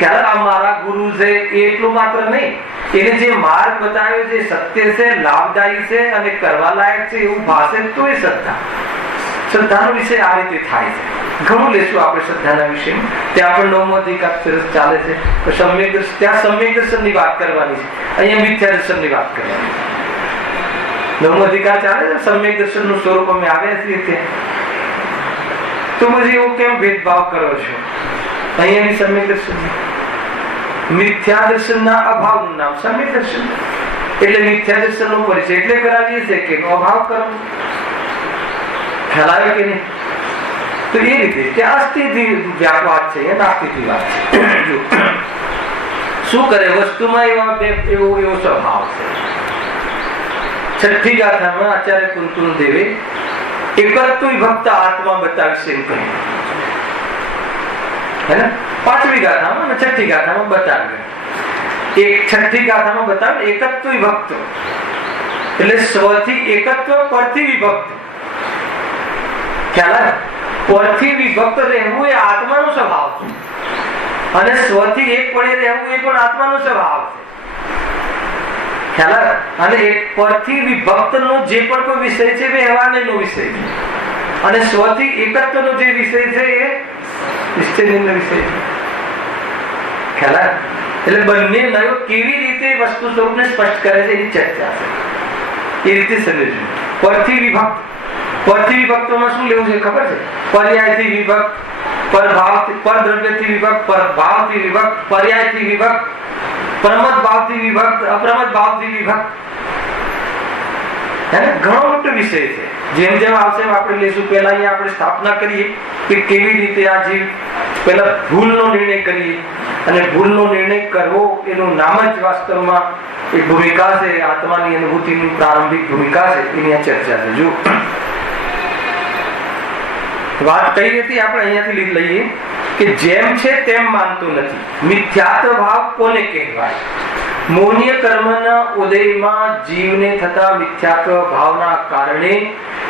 ખ્યાલ આ મારા ગુરુ છે એટલું માત્ર નહીં, એને જે માર્ગ બતાવ્યો છે સત્ય છે, લાભદાયી છે અને કરવા લાયક છે એવું ભાષે તો એ શ્રદ્ધા. શ્રદ્ધાનો વિષય આ રીતે થાય છે. ઘણું લેશું આપણે શ્રદ્ધાના વિષયમાં. ત્યાં પણ નવમો અધિકાર સરસ ચાલે છે. ત્યાં સમ્યક દર્શનની વાત કરવાની છે, અહીંયા મિથ્યા દર્શનની વાત કરવાની છે. નવમો અધિકાર ચાલે છે, સમ્યક દર્શનનું સ્વરૂપ અમે આવ્યા છીએ ત્યાં. તો પછી એવું કેમ ભેદભાવ કરો છો? અહીંયાની સમ્યક દર્શન, મિથ્યા દર્શનના અભાવનું નામ સમ્યક દર્શન. એટલે મિથ્યા દર્શનનો પરિચય એટલે કરાવીએ છીએ કે અભાવ કરો. ખ્યાલ આવે કે નહીં? તો એ રીતે ત્યાં અસ્થિથી વાત છે, એ નાસ્તિકની વાત છે. શું કરે વસ્તુમાં એવો સ્વભાવ છે. છઠ્ઠી ગાથામાં આચાર્ય કુંતુલ દેવે એકત્વ વિભક્ત આત્મા બતાવશે એમ કહ્યું. હે ને? પાંચમી ગાથામાં અને છઠ્ઠી ગાથામાં બતાવ્યું. છઠ્ઠી ગાથામાં બતાવ્યું એકત્વ વિભક્ત એટલે સ્વથી એકત્વ, પરથી વિભક્ત. ખ્યાલ આવે? પરથી વિભક્ત રહેવું એ આત્માનો સ્વભાવ છે, અને સ્વથી એક પડે રહેવું એ પણ આત્માનો સ્વભાવ છે. ખ્યાલ આવે? અને એક પરથી વિભક્તનો જે પણ કોઈ વિષય છે વ્યવહારનો વિષય છે, અને સ્વથી એકત્વનો જે વિષય છે એ નિશ્ચયનો વિષય છે. ખ્યાલ આવે? એટલે બંને નયો કેવી રીતે વસ્તુ સ્વરૂપને સ્પષ્ટ કરે છે એની ચર્ચા છે. એ રીતે સમજવું. પરથી વિભક્ત, પરથી વિભક્તોમાં શું લેવું છે ખબર છે? પર્યાયથી વિભક્ત, પરભાવથી, પરદ્રવ્યથી વિભક્ત, પરભાવથી વિભક્ત, પર્યાયથી વિભક્ત, પ્રમદ ભાવથી વિભક્ત, અપ્રમદ ભાવથી વિભક્ત. ઘણો મોટો વિષય છે. જેમ જેમ આવશે આપણે લેશું. પહેલા અહીંયા આપણે સ્થાપના કરીએ કે કેવી રીતે આ જીવ પહેલા ભૂલનો નિર્ણય કરીએ, અને ભૂલનો નિર્ણય કરવો એનું નામ જ વાસ્તવમાં એક ભૂમિકા છે, આત્માની અનુભૂતિની પ્રારંભિક ભૂમિકા છે. એની આ ચર્ચા છે. જો વાત કઈ હતી આપણે અહીંયાથી લઈએ કે જેમ છે તેમ માનતો નથી. મિથ્યાત્વ ભાવ કોને કહેવાય? મોહનીય કર્મના ઉદયમાં જીવને થતા મિથ્યાત્વ ભાવના કારણે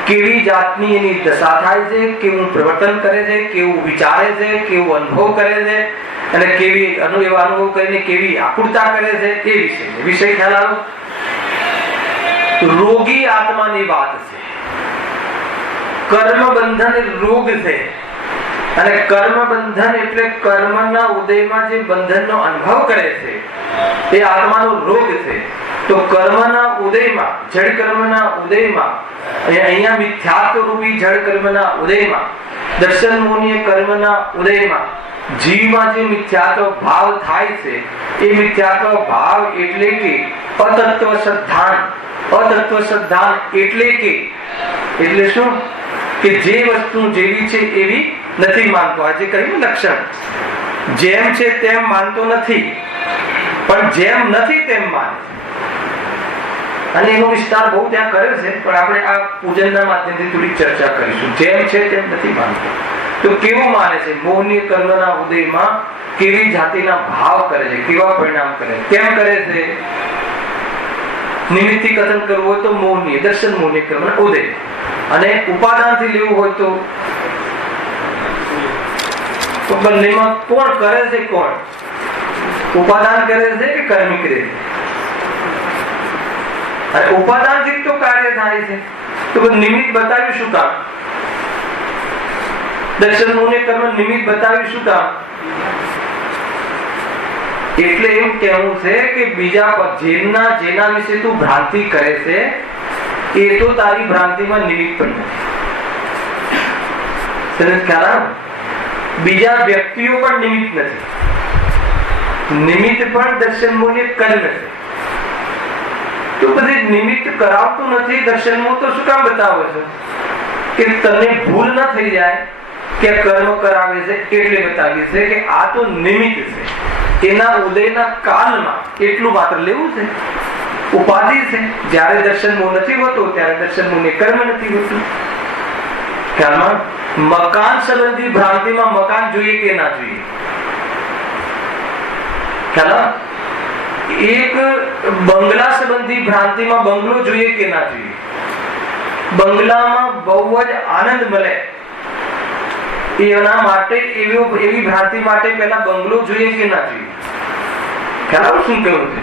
કેવી જાતની એની દશા થાય છે, કેવું પ્રવર્તન કરે છે, કેવું વિચારે છે, કેવો અનુભવ કરે છે, અને કેવી એવા અનુભવ કરીને કેવી આકુળતા કરે છે, એ વિષય ખ્યાલ આવ્યો. રોગી આત્માની વાત છે. કર્મ બંધન રોગ છે, અને કર્મ બંધન એટલે કર્મના ઉદયમાં જે બંધનનો અનુભવ કરે છે એ આત્માનો રોગ છે. તો કર્મના ઉદયમાં, જડ કર્મના ઉદયમાં, અહીંયા મિથ્યાત્વ રૂપી જડ કર્મના ઉદયમાં, દર્શન મોહનીય કર્મના ઉદયમાં જીવમાં જે મિથ્યાત્વ ભાવ થાય છે એ મિથ્યાત્વ ભાવ એટલે કે અતત્વ શ્રદ્ધાન, અતત્વ શ્રદ્ધા એટલે શું કે જે વસ્તુ જેવી છે એવી નથી માનતો. આજે કહ્યું લક્ષણ, જેમ છે તેમ માનતો નથી, પણ જેમ નથી તેમ માને. અને એનો વિસ્તાર બહુ ત્યાં કર્યો છે, પણ આપણે આ પૂજનના માધ્યમથી થોડી ચર્ચા કરીશું. જેમ છે તેમ નથી માનતો. તો કેવું માને છે? મોહની કર્મના ઉદયમાં કેવી જાતિના ભાવ કરે છે, કેવા પરિણામ કરે, કેમ કરે છે? નિમિત્તિ કથન કરવું હોય તો મોહની દર્શન, મોહની કર્મના ઉદય. અને ઉપાદાનથી લેવું હોય તો બંનેમાં કોણ કરે છે? કોણ ઉપાદાન કરે છે કે કર્મી કરે છે? ઉપાદાનથી તો કાર્ય થાય છે. તો નિમિત્ત બતાવ્યું શું કામ? દર્શન મોહની કર્મ નિમિત્ત બતાવ્યું શું કામ? એટલે એમ કહેવું છે કે બીજા જેના વિશે તું ભ્રાંતિ કરે છે એ તો તારી ભ્રાંતિમાં નિમિત્ત પણ નથી. ખ્યાલ આવે? બીજા વ્યક્તિઓ પણ નિમિત્ત નથી. નિમિત્ત પણ દર્શન મોહની કર્મ છે. તો બધી નિમિત્ત કરાવતું નથી. દર્શન મોહ તો શું કામ બતાવો છો? કે તને ભૂલ ન થઈ જાય કે કર્મ કરાવે છે એટલે બતાવી છે કે આ તો નિમિત્ત છે. એના ઉદયના કાલમાં એટલું માત્ર લેવું છે. ઉપાધિ છે. જ્યારે દર્શન મોહ નથી હોતો ત્યારે દર્શન મોહને કર્મ નથી હોતું. ખ્યાલમાં? મકાન સંબંધી ભ્રાંતિમાં મકાન જોઈએ કે ના જોઈએ? ખ્યાલ? એક બંગલા સંબંધી ભ્રાંતિમાં બંગલો જોઈએ કે ના જોઈએ? બંગલામાં બહુ જ આનંદ મળે એના માટે એવી ભ્રાંતિ માટે પહેલા બંગલો જોઈએ કે ના જોઈએ? ખ્યાલ શું કેવું છે?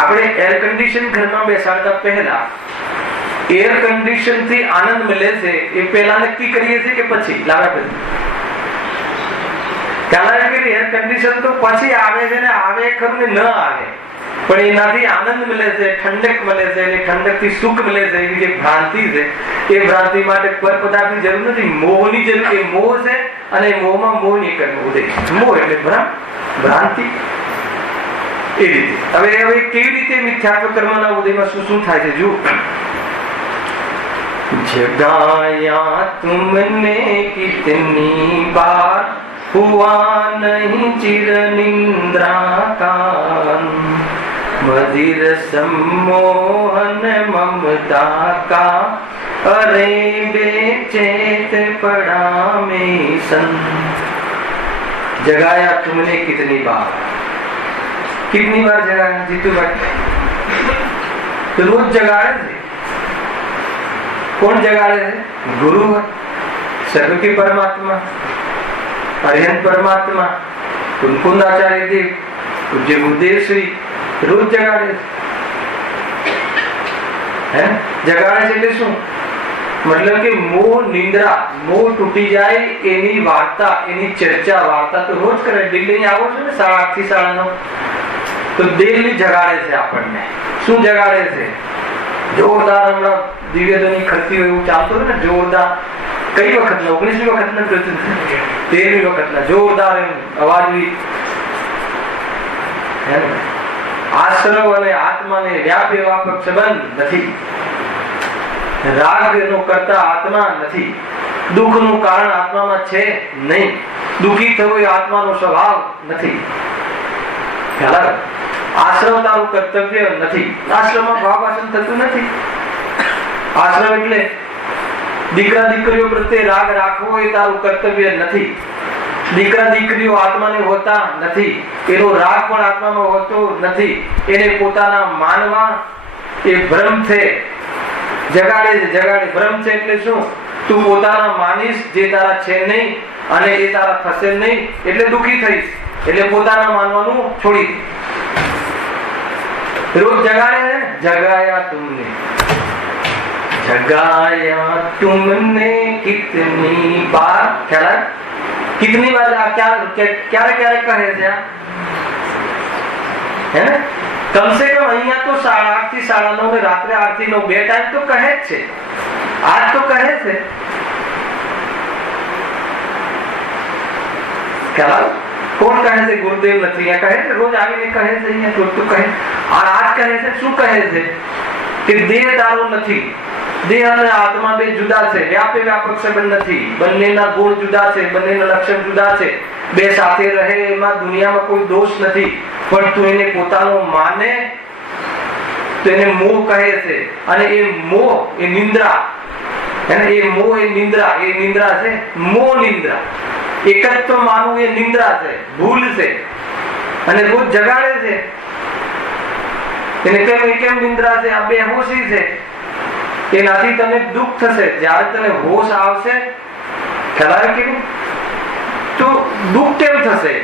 આપણે એર કન્ડિશન ઘરમાં બેસાડતા પહેલા એર કન્ડિશન થી આનંદ મળે છે એ પહેલા નક્કી કરીએ છીએ કે પછી લાવ્યા પછી? એર કન્ડિશન તો પછી આવે છે ને આવે ખરું ને ન આવે, પણ એનાથી આનંદ મળે છે, ઠંડક મળે છે, અને ઠંડક થી સુખ મળે છે. એવી જે ભ્રાંતિ છે એ ભ્રાંતિ માટે પર પદાર્થની જરૂર નથી. મોહની જરૂર. એ મોહ છે અને મોહમાં મોહની કર્મ ઉદય. મોહ એટલે ભ્રાંતિ. એ રીતે હવે કેવી રીતે મિથ્યાત્વ કર્મના ઉદયમાં શું થાય છે? જો जगाया तुमने कितनी बार, हुआ नहीं चिर निंद्रा का, मदिर सम्मोहन ममता का, अरे बेचैत पड़ा में सन. जगाया तुमने कितनी बार जगाया जीतू भाई? तो रोज जगाड़े थे. कौन जगाड़े थे? गुरु है, सर्वकी परमात्मा, अरिहंत परमात्मा, कुंकुंद आचार्य देव, पूज्य गुरुदेव श्री रोज जगाड़े है. जगाड़े એટલે શું? मतलब કે મોહ નિંદ્રા, મોહ તૂટી જાય એની વાર્તા, એની ચર્ચા વાર્તા તો રોજ કરે. દિલ્હી આવો છો ને 8:30 થી 9:30, તો દિલ્હી જગાડે છે આપણને. શું જગાડે છે? જોરદાર હમણાં દિવ્યધ્વનિ ખરતી હોય એવું ચાલતું હોય ને, જોરદાર. કઈ વખત? 19મી વખત ના, 13મી વખત ના, જોરદાર એમ અવાજવી. આશ્રવ અને આત્માને વ્યાપે વ્યાપક સંબંધ નથી. રાગ નો કરતા આત્મા નથી. દુઃખ નું કારણ આત્મામાં છે નહીં. દુઃખી થવું એ આત્માનો સ્વભાવ નથી. આશ્રવ તારું કર્તવ્ય નથી. આશ્રમમાં ભાવાસન થતું નથી. આશ્રમ એટલે દીકરા દીકરીઓ પ્રત્યે રાગ રાખવો એ તારું કર્તવ્ય નથી. દીકરા દીકરીઓ આત્માને હોતા નથી. એનો રાગ પણ આત્મામાં હોતો નથી. એને પોતાના માનવા એ ભ્રમ છે. જગાડે છે, જગાડે. ભ્રમ છે એટલે શું? તું પોતાના માનીશ જે તારા છે નહીં, અને એ તારા થશે નહીં એટલે દુઃખી થઈશ, એટલે પોતાના માનવાનું છોડી દે. रोज जगाड़े हैं. जगाया तुमने, जगाया तुमने कितनी बार. ख्याल? कितनी बार? क्या क्या क्या कहे છે હે ને? કમ સે કમ અહીંયા તો 8:30 થી 9:30 ને રાત્રે 8 થી 9 બે ટાઈમ તો કહે જ છે. આજ તો કહે છે. ખ્યાલ? કોણ કહે છે? ગુરુદેવ નથી. કહે છે રોજ આવીને કહે છે. અહીંયા રોજ તો કહે. આજ કહે છે, શું કહે છે કે દેહ તારો નથી, દેહ અને આત્મા બે જુદા છે, વ્યાપે વ્યાપક સંબંધ નથી, બંનેના ગુણ જુદા છે, બંનેના લક્ષણ જુદા છે, બે સાથે રહે એમાં દુનિયામાં કોઈ દોષ નથી, પણ તું એને પોતાનો માને તો એને મોહ કહે છે, અને એ મોહ એ નિંદ્રા, એ મોહ એ નિંદ્રા છે, મોહ નિંદ્રા, એકત્વ માનવું એ નિંદ્રા છે, ભૂલ છે, અને રોજ જગાડે છે. એને કેમ નિંદ્રા છે? આ બેહોશી છે, એનાથી તને દુઃખ થશે. જ્યારે તને હોશ આવશે, ખ્યાલ આવે કે તો દુઃખ કેમ થશે?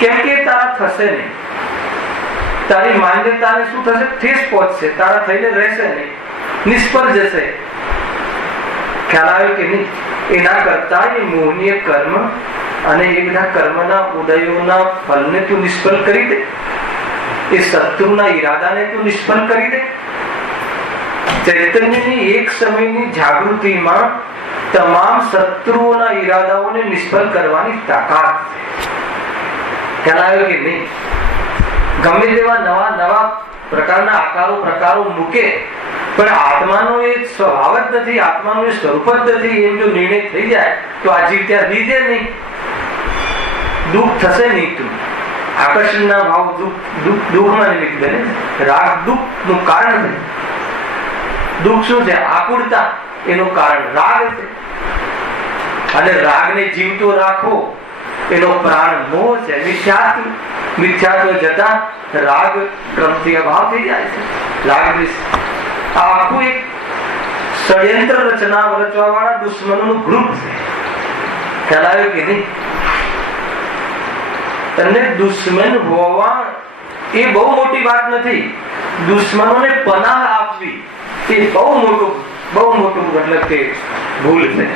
કેમ કે તારા થશે નહીં, તારી માન્યતાને શું થશે? ઠેસ પહોંચશે, તારા થઈને રહેશે નહીં, નિષ્ફળ જશે. ખ્યાલ આવ્યો કે નહીં? એના કરતા એ મોહનીય કર્મ અને એ બધા કર્મના ઉદયોના ફલને તું નિષ્ફળ કરી દે, એ શત્રુના ઈરાદાને તું નિષ્ફળ કરી દે. ચૈતન્યની એક સમયની જાગૃતિમાં તમામ શત્રુઓના ઈરાદાઓને નિષ્ફળ કરવાની તાકાત છે. ખ્યાલ આવ્યો કે નહીં? ગમે તેવા નવા પ્રકારના પ્રકારો મૂકે, પણ આત્માનો એ સ્વભાવ જ નથી, આત્માનું એ સ્વરૂપ જ નથી. એમ જો નિર્ણય થઈ જાય તો આ જીવ ત્યાં દીજે નહીં, દુઃખ થશે નહીં. તું આકર્ષણના ભાવ દુઃખમાં નિમિત્ત બને. રાગ દુઃખ નું કારણ છે. દુઃખ શું છે? આકુળતા, એનું કારણ રાગ છે. અને રાગને જીવતો રાખવો એનો પ્રાણ મોહ છે, મિથ્યાત્વ જતા રાગ ક્રમથી અભાવ થઈ જાય છે. રાગ આખું એક ષડયંત્ર રચવા વાળા દુશ્મનોનું ગ્રુપ છે. ખ્યાલ આવ્યો કે નહીં? તને દુશ્મન હોવા એ બહુ મોટી વાત નથી. દુશ્મનોને પનાહ આપવી એ બહુ મોટું મતલબ કે ભૂલ છે.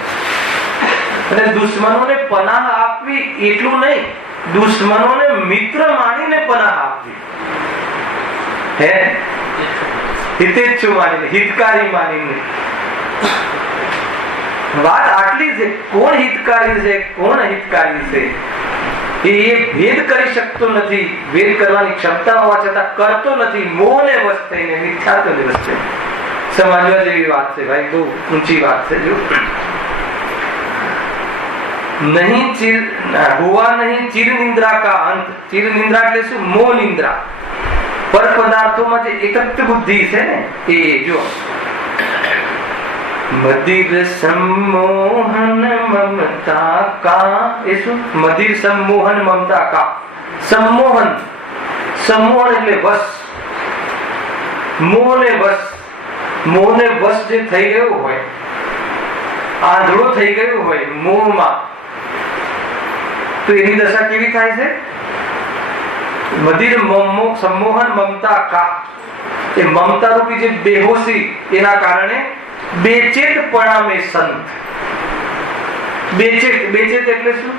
અને દુશ્મનોને પનાહ આપવી એટલું નહીં, દુશ્મનોને મિત્ર માનીને પનાહ આપવી, હે હિતેચ્છુ માનીને, હિતકારી માનીને. વાત આટલી છે. કોણ હિતકારી છે, કોણ અહિતકારી છે એ ભેદ કરી શકતો નથી. ભેદ કરવાની ક્ષમતા હોવા છતાં કરતો નથી. મોહને વશ થઈને, મિથ્યાત્વને વશ થઈને. સમજવા જેવી વાત છે ભાઈ, બહુ ઊંચી વાત છે. જો નહીં હુआ નહીં ચિર નિંદ્રા કા અંત. ચિર નિંદ્રા એટલે શું? મોહ નિંદ્રા. પર પદાર્થોમાં જે એકત્વ બુદ્ધિ છે ને એ જો મદિર સંમોહન મમતા કા, એ શું? મદિર સંમોહન મમતા કા. સંમોહન એટલે વશ, મોહને વશ જે થઈ ગયો હોય, આંધળો થઈ ગયો હોય મોહમાં, તો એની દશા કેવી થાય છે? મદિર સંમોહન મમતા કા. એ મમતા રૂપી જે બેહોશી, એના કારણે બેચેતપણા મેં સંત. બેચેત એટલે શું?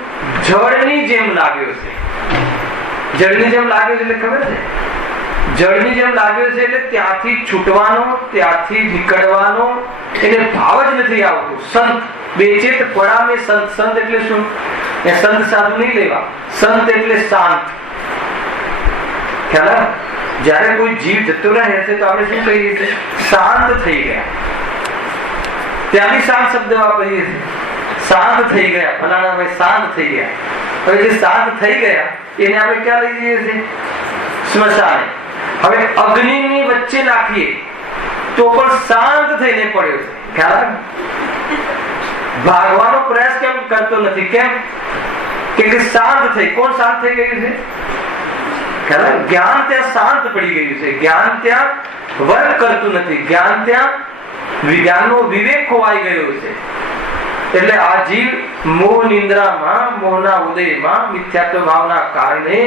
જળની જેમ લાગ્યો છે. જળની જેમ લાગ્યો છે એટલે ખબર છે? જળની જેમ લાગ્યો છે એટલે ત્યાંથી છૂટવાનો, ત્યાંથી નીકળવાનો એને ભાવ જ નથી આવતો. સંત બેચેતપણા મેં સંત. સંત એટલે શું? એ સંત સાધુ નહીં લેવા. સંત એટલે શાંત. ખ્યાલ? જયારે કોઈ જીવ જતો રહે છે તો આપણે શું કહીએ છીએ? શાંત થઈ ગયા. ત્યાંથી શાંત શબ્દ વાપરીએ છીએ. શાંત થઈ ગયા, ફલાણા ભાઈ શાંત થઈ ગયા. હવે જે શાંત થઈ ગયા એને આપણે ક્યાં લઈ જઈએ છીએ? સ્મશાને. હવે અગ્નિની વચ્ચે નાખીએ તો પણ શાંત થઈને પડ્યો છે. ખ્યાલ? ભાગવાનો પ્રયાસ કેમ કરતો નથી? કેમ કે શાંત થઈ. કોણ શાંત થઈ ગયું છે? જ્ઞાન ત્યાં શાંત પડી ગયું છે. જ્ઞાન ત્યાં વર્ક કરતું નથી. જ્ઞાન ત્યાં વિજ્ઞાનનો વિવેક ખોવાઈ ગયો છે. એટલે આ જીવ મોહ નિંદ્રામાં, મોહના ઉદયમાં, મિથ્યાત્વ ભાવના કારણે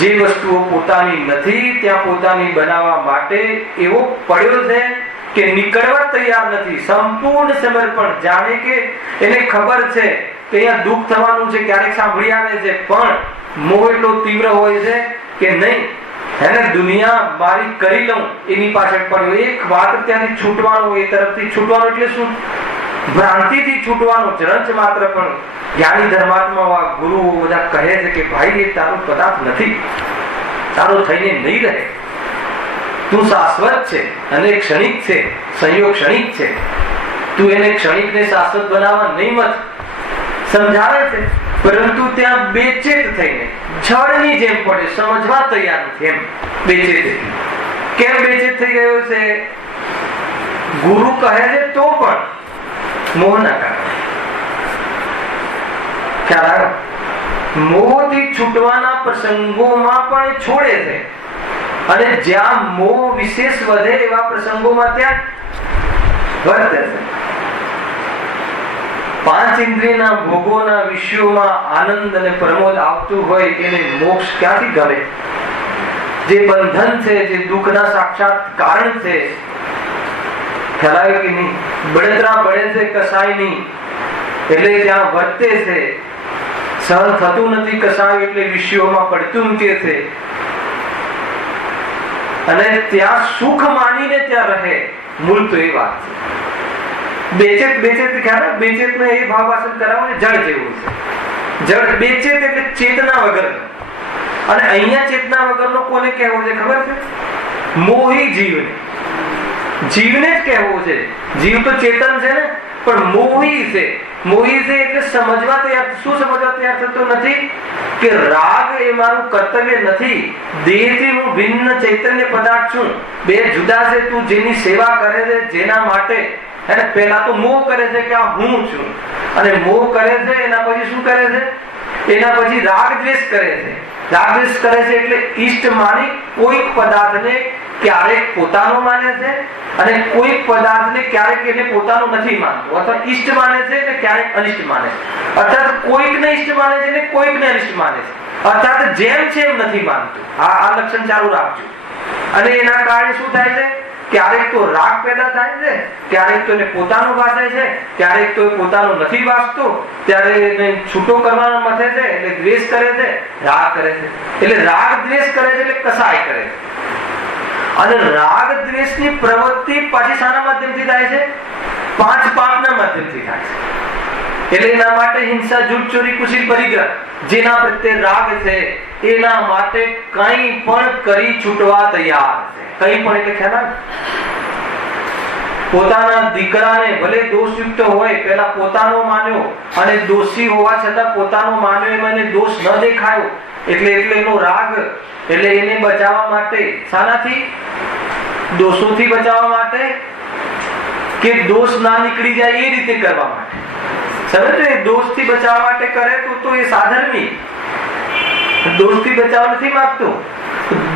જે વસ્તુઓ પોતાની નથી ત્યાં પોતાની બનાવવા માટે એવો પડ્યો છે કે નીકળવા તૈયાર નથી. સંપૂર્ણ સમર્પણ. જાણે કે એને ખબર છે કે અહીંયા દુઃખ થવાનું છે, ક્યારેક સાંભળી આવે છે, પણ મોહ એટલો તીવ્ર હોય છે કે નહીં, હેને દુનિયા મારી કરી લઉં એની પાછળ પડ્યો. એક વાત ત્યાંથી છૂટવાનું, એ તરફથી છૂટવાનું એટલે શું? ભ્રાંતિથી છૂટવાનું. જરંચ માત્ર પણ જ્ઞાની ધર્માત્મા ગુરુઓ બધા કહે છે કે ભાઈ એ તારો પદાર્થ નથી, તારો થઈને નહીં રહે. તું શાશ્વત છે અને ક્ષણિક છે, સંયોગ ક્ષણિક છે. તું એને ક્ષણિક ને શાશ્વત બનાવવા નહીં મત સમજાવે છે, પરંતુ ત્યાં બેચેત થઈને જળની જેમ પડે, સમજવા તૈયાર નથી. એમ બેચેત. કેમ બેચેત થઈ ગયો છે? ગુરુ કહે છે તો પણ મોહના કારણે. ખ્યાલ આવ્યો? મોહથી છૂટવાના પ્રસંગોમાં પણ છોડે છે, અને જ્યાં મોહ વિશેષ વધે એવા પ્રસંગોમાં ત્યાં વર્તે છે. પાંચ ઇન્દ્રિયના ભોગોના વિષયોમાં આનંદ અને પ્રમોદ આવતું હોય એને મોક્ષ ક્યાંથી ગમે? જે બંધન છે, જે દુઃખના સાક્ષાત કારણ છે, ખ્યાલ આવે કે નહીં? બળતરા બળે છે કસાય નહીં, એટલે ત્યાં વર્તે છે. સહન થતું નથી કસાય, એટલે વિષયોમાં પડતું મૂકે છે, અને ત્યાં સુખ માનીને ત્યાં રહે. મૂળ તો એ વાત છે. બેચેત બેચેત ખ્યાલ? બેચેત ને એ ભાવ હાસલ કરાવો ને જળ જેવું છે. જળ બેચેત એટલે ચેતના વગરનો. અને અહીંયા ચેતના વગરનો કોને કહેવો છે ખબર છે? મોહી જીવને. જીવને જ કહેવો છે. જીવ તો ચેતન છે ને, પણ મોહી છે. મોહી છે એટલે સમજવા તૈયાર. શું સમજવા તૈયાર થતો નથી? કે રાગ એ મારું કર્તવ્ય નથી, દેહથી હું ભિન્ન ચૈતન્ય પદાર્થ છું. બે જુદા છે. તું જેની સેવા કરે છે, જેના માટે, એને પહેલા તો મોહ કરે છે કે આ હું છું, અને મોહ કરે છે એના પછી શું કરે છે? એના પછી રાગ દ્વેષ કરે છે. રાગ દ્વેષ કરે છે એટલે ઈષ્ટ માની કોઈક પદાર્થને ક્યારેક પોતાનો માને છે, અને કોઈક પદાર્થને ક્યારેક એને પોતાનો નથી માનતો, અથવા ઈષ્ટ માને છે ને ક્યારેક અનિષ્ટ માને છે. અર્થાત કોઈકને ઈષ્ટ માને છે ને કોઈકને અનિષ્ટ માને છે. અર્થાત જેમ છે એમ નથી માનતું. આ લક્ષણ ચાલુ રાખજો. અને એના કારણે શું થાય છે? ક્યારેક તો રાગ પેદા થાય છે, ક્યારેક તો એને પોતાનો ભાષે છે, ક્યારેક તો પોતાનો નથી વાસતો, ત્યારે એને છૂટો કરવાનો મથે છે એટલે દ્વેષ કરે છે, રાગ કરે છે. એટલે રાગ દ્વેષ કરે છે એટલે કસાય કરે છે. અને રાગ દ્વેષની પ્રવૃત્તિ પાછી શાના માધ્યમથી થાય છે? પાંચ પાપના માધ્યમથી થાય છે. એટલે એના માટે હિંસા, જૂઠ, ચોરી, કુશીલ, પરિગ્રહ, જેના પ્રત્યે રાગ છે એના માટે કંઈ પણ કરી છૂટવા તૈયાર છે. કંઈ પણ એટલે ખ્યાલ? પોતાના દીકરાને ભલે દોષયુક્ત હોય, પેલા પોતાનો માન્યો, અને દોષી હોવા છતાં પોતાનો માન્યો, એમાં એને દોષ ન દેખાયો, એટલે એનો રાગ. એટલે એને બચાવવા માટે શાનાથી? દોષોથી બચાવવા માટે, કે દોષ ના નીકળી જાય એ રીતે કરવા માટે. સમજો? એ દોષથી બચાવવા માટે કરે તો એ સાધર્મી. દોષથી બચાવવા નથી માંગતો,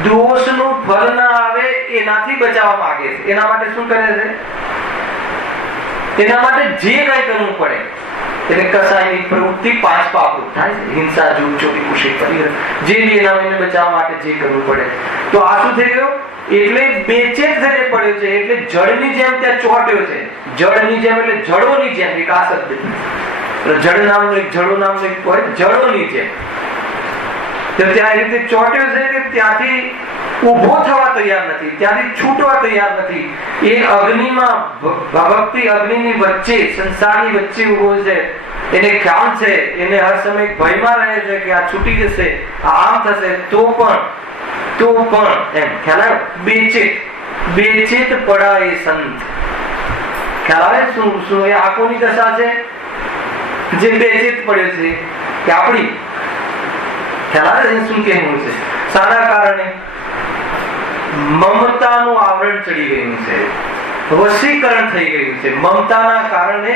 દોષનું ફળ ના આવે એનાથી બચાવવા માંગે છે. એના માટે શું કરે છે? એના માટે જે કઈ કરવું પડે, એટલે કસાયની પ્રવૃત્તિ પાંચ પાપ થાય છે. હિંસા, જૂઠ, ચોરી, કુશીલ, પરિગ્રહ, જે બી એના એને બચાવવા માટે જે કરવું પડે. તો આ શું થઈ ગયો? એટલે બેચેત થઈને પડ્યો છે. એટલે જળની જેમ ત્યાં ચોટ્યો છે. જળની જેમ એટલે જળોની જેમ. એક આ શબ્દ જળ નામનું એક, જળો નામનું એક હોય, જળોની જેમ. તો ત્યાં એ રીતે ચોટ્યો છે કે ત્યાંથી ઉભો થવા તૈયાર નથી, ત્યાંથી છૂટવા તૈયાર નથી. એ અગ્નિમાં, ભક્તિ અગ્નિની વચ્ચે, સંસારની વચ્ચે ઉભો છે. એને ખ્યાલ છે, એને હર સમય ભયમાં રહે છે કે આ છૂટી જશે, આમ થશે, તો પણ એમ ખ્યાલ આવે? બેચેત પડા એ સંત. ખ્યાલ આવે? શું એ આંખોની દશા છે જે બેચેત પડ્યો છે કે આપણી? ખ્યાલ આવે? શું કહેવું છે? શાના કારણે? મમતાનું આવરણ ચડી ગયું છે, વશીકરણ થઈ ગયું છે. મમતાના કારણે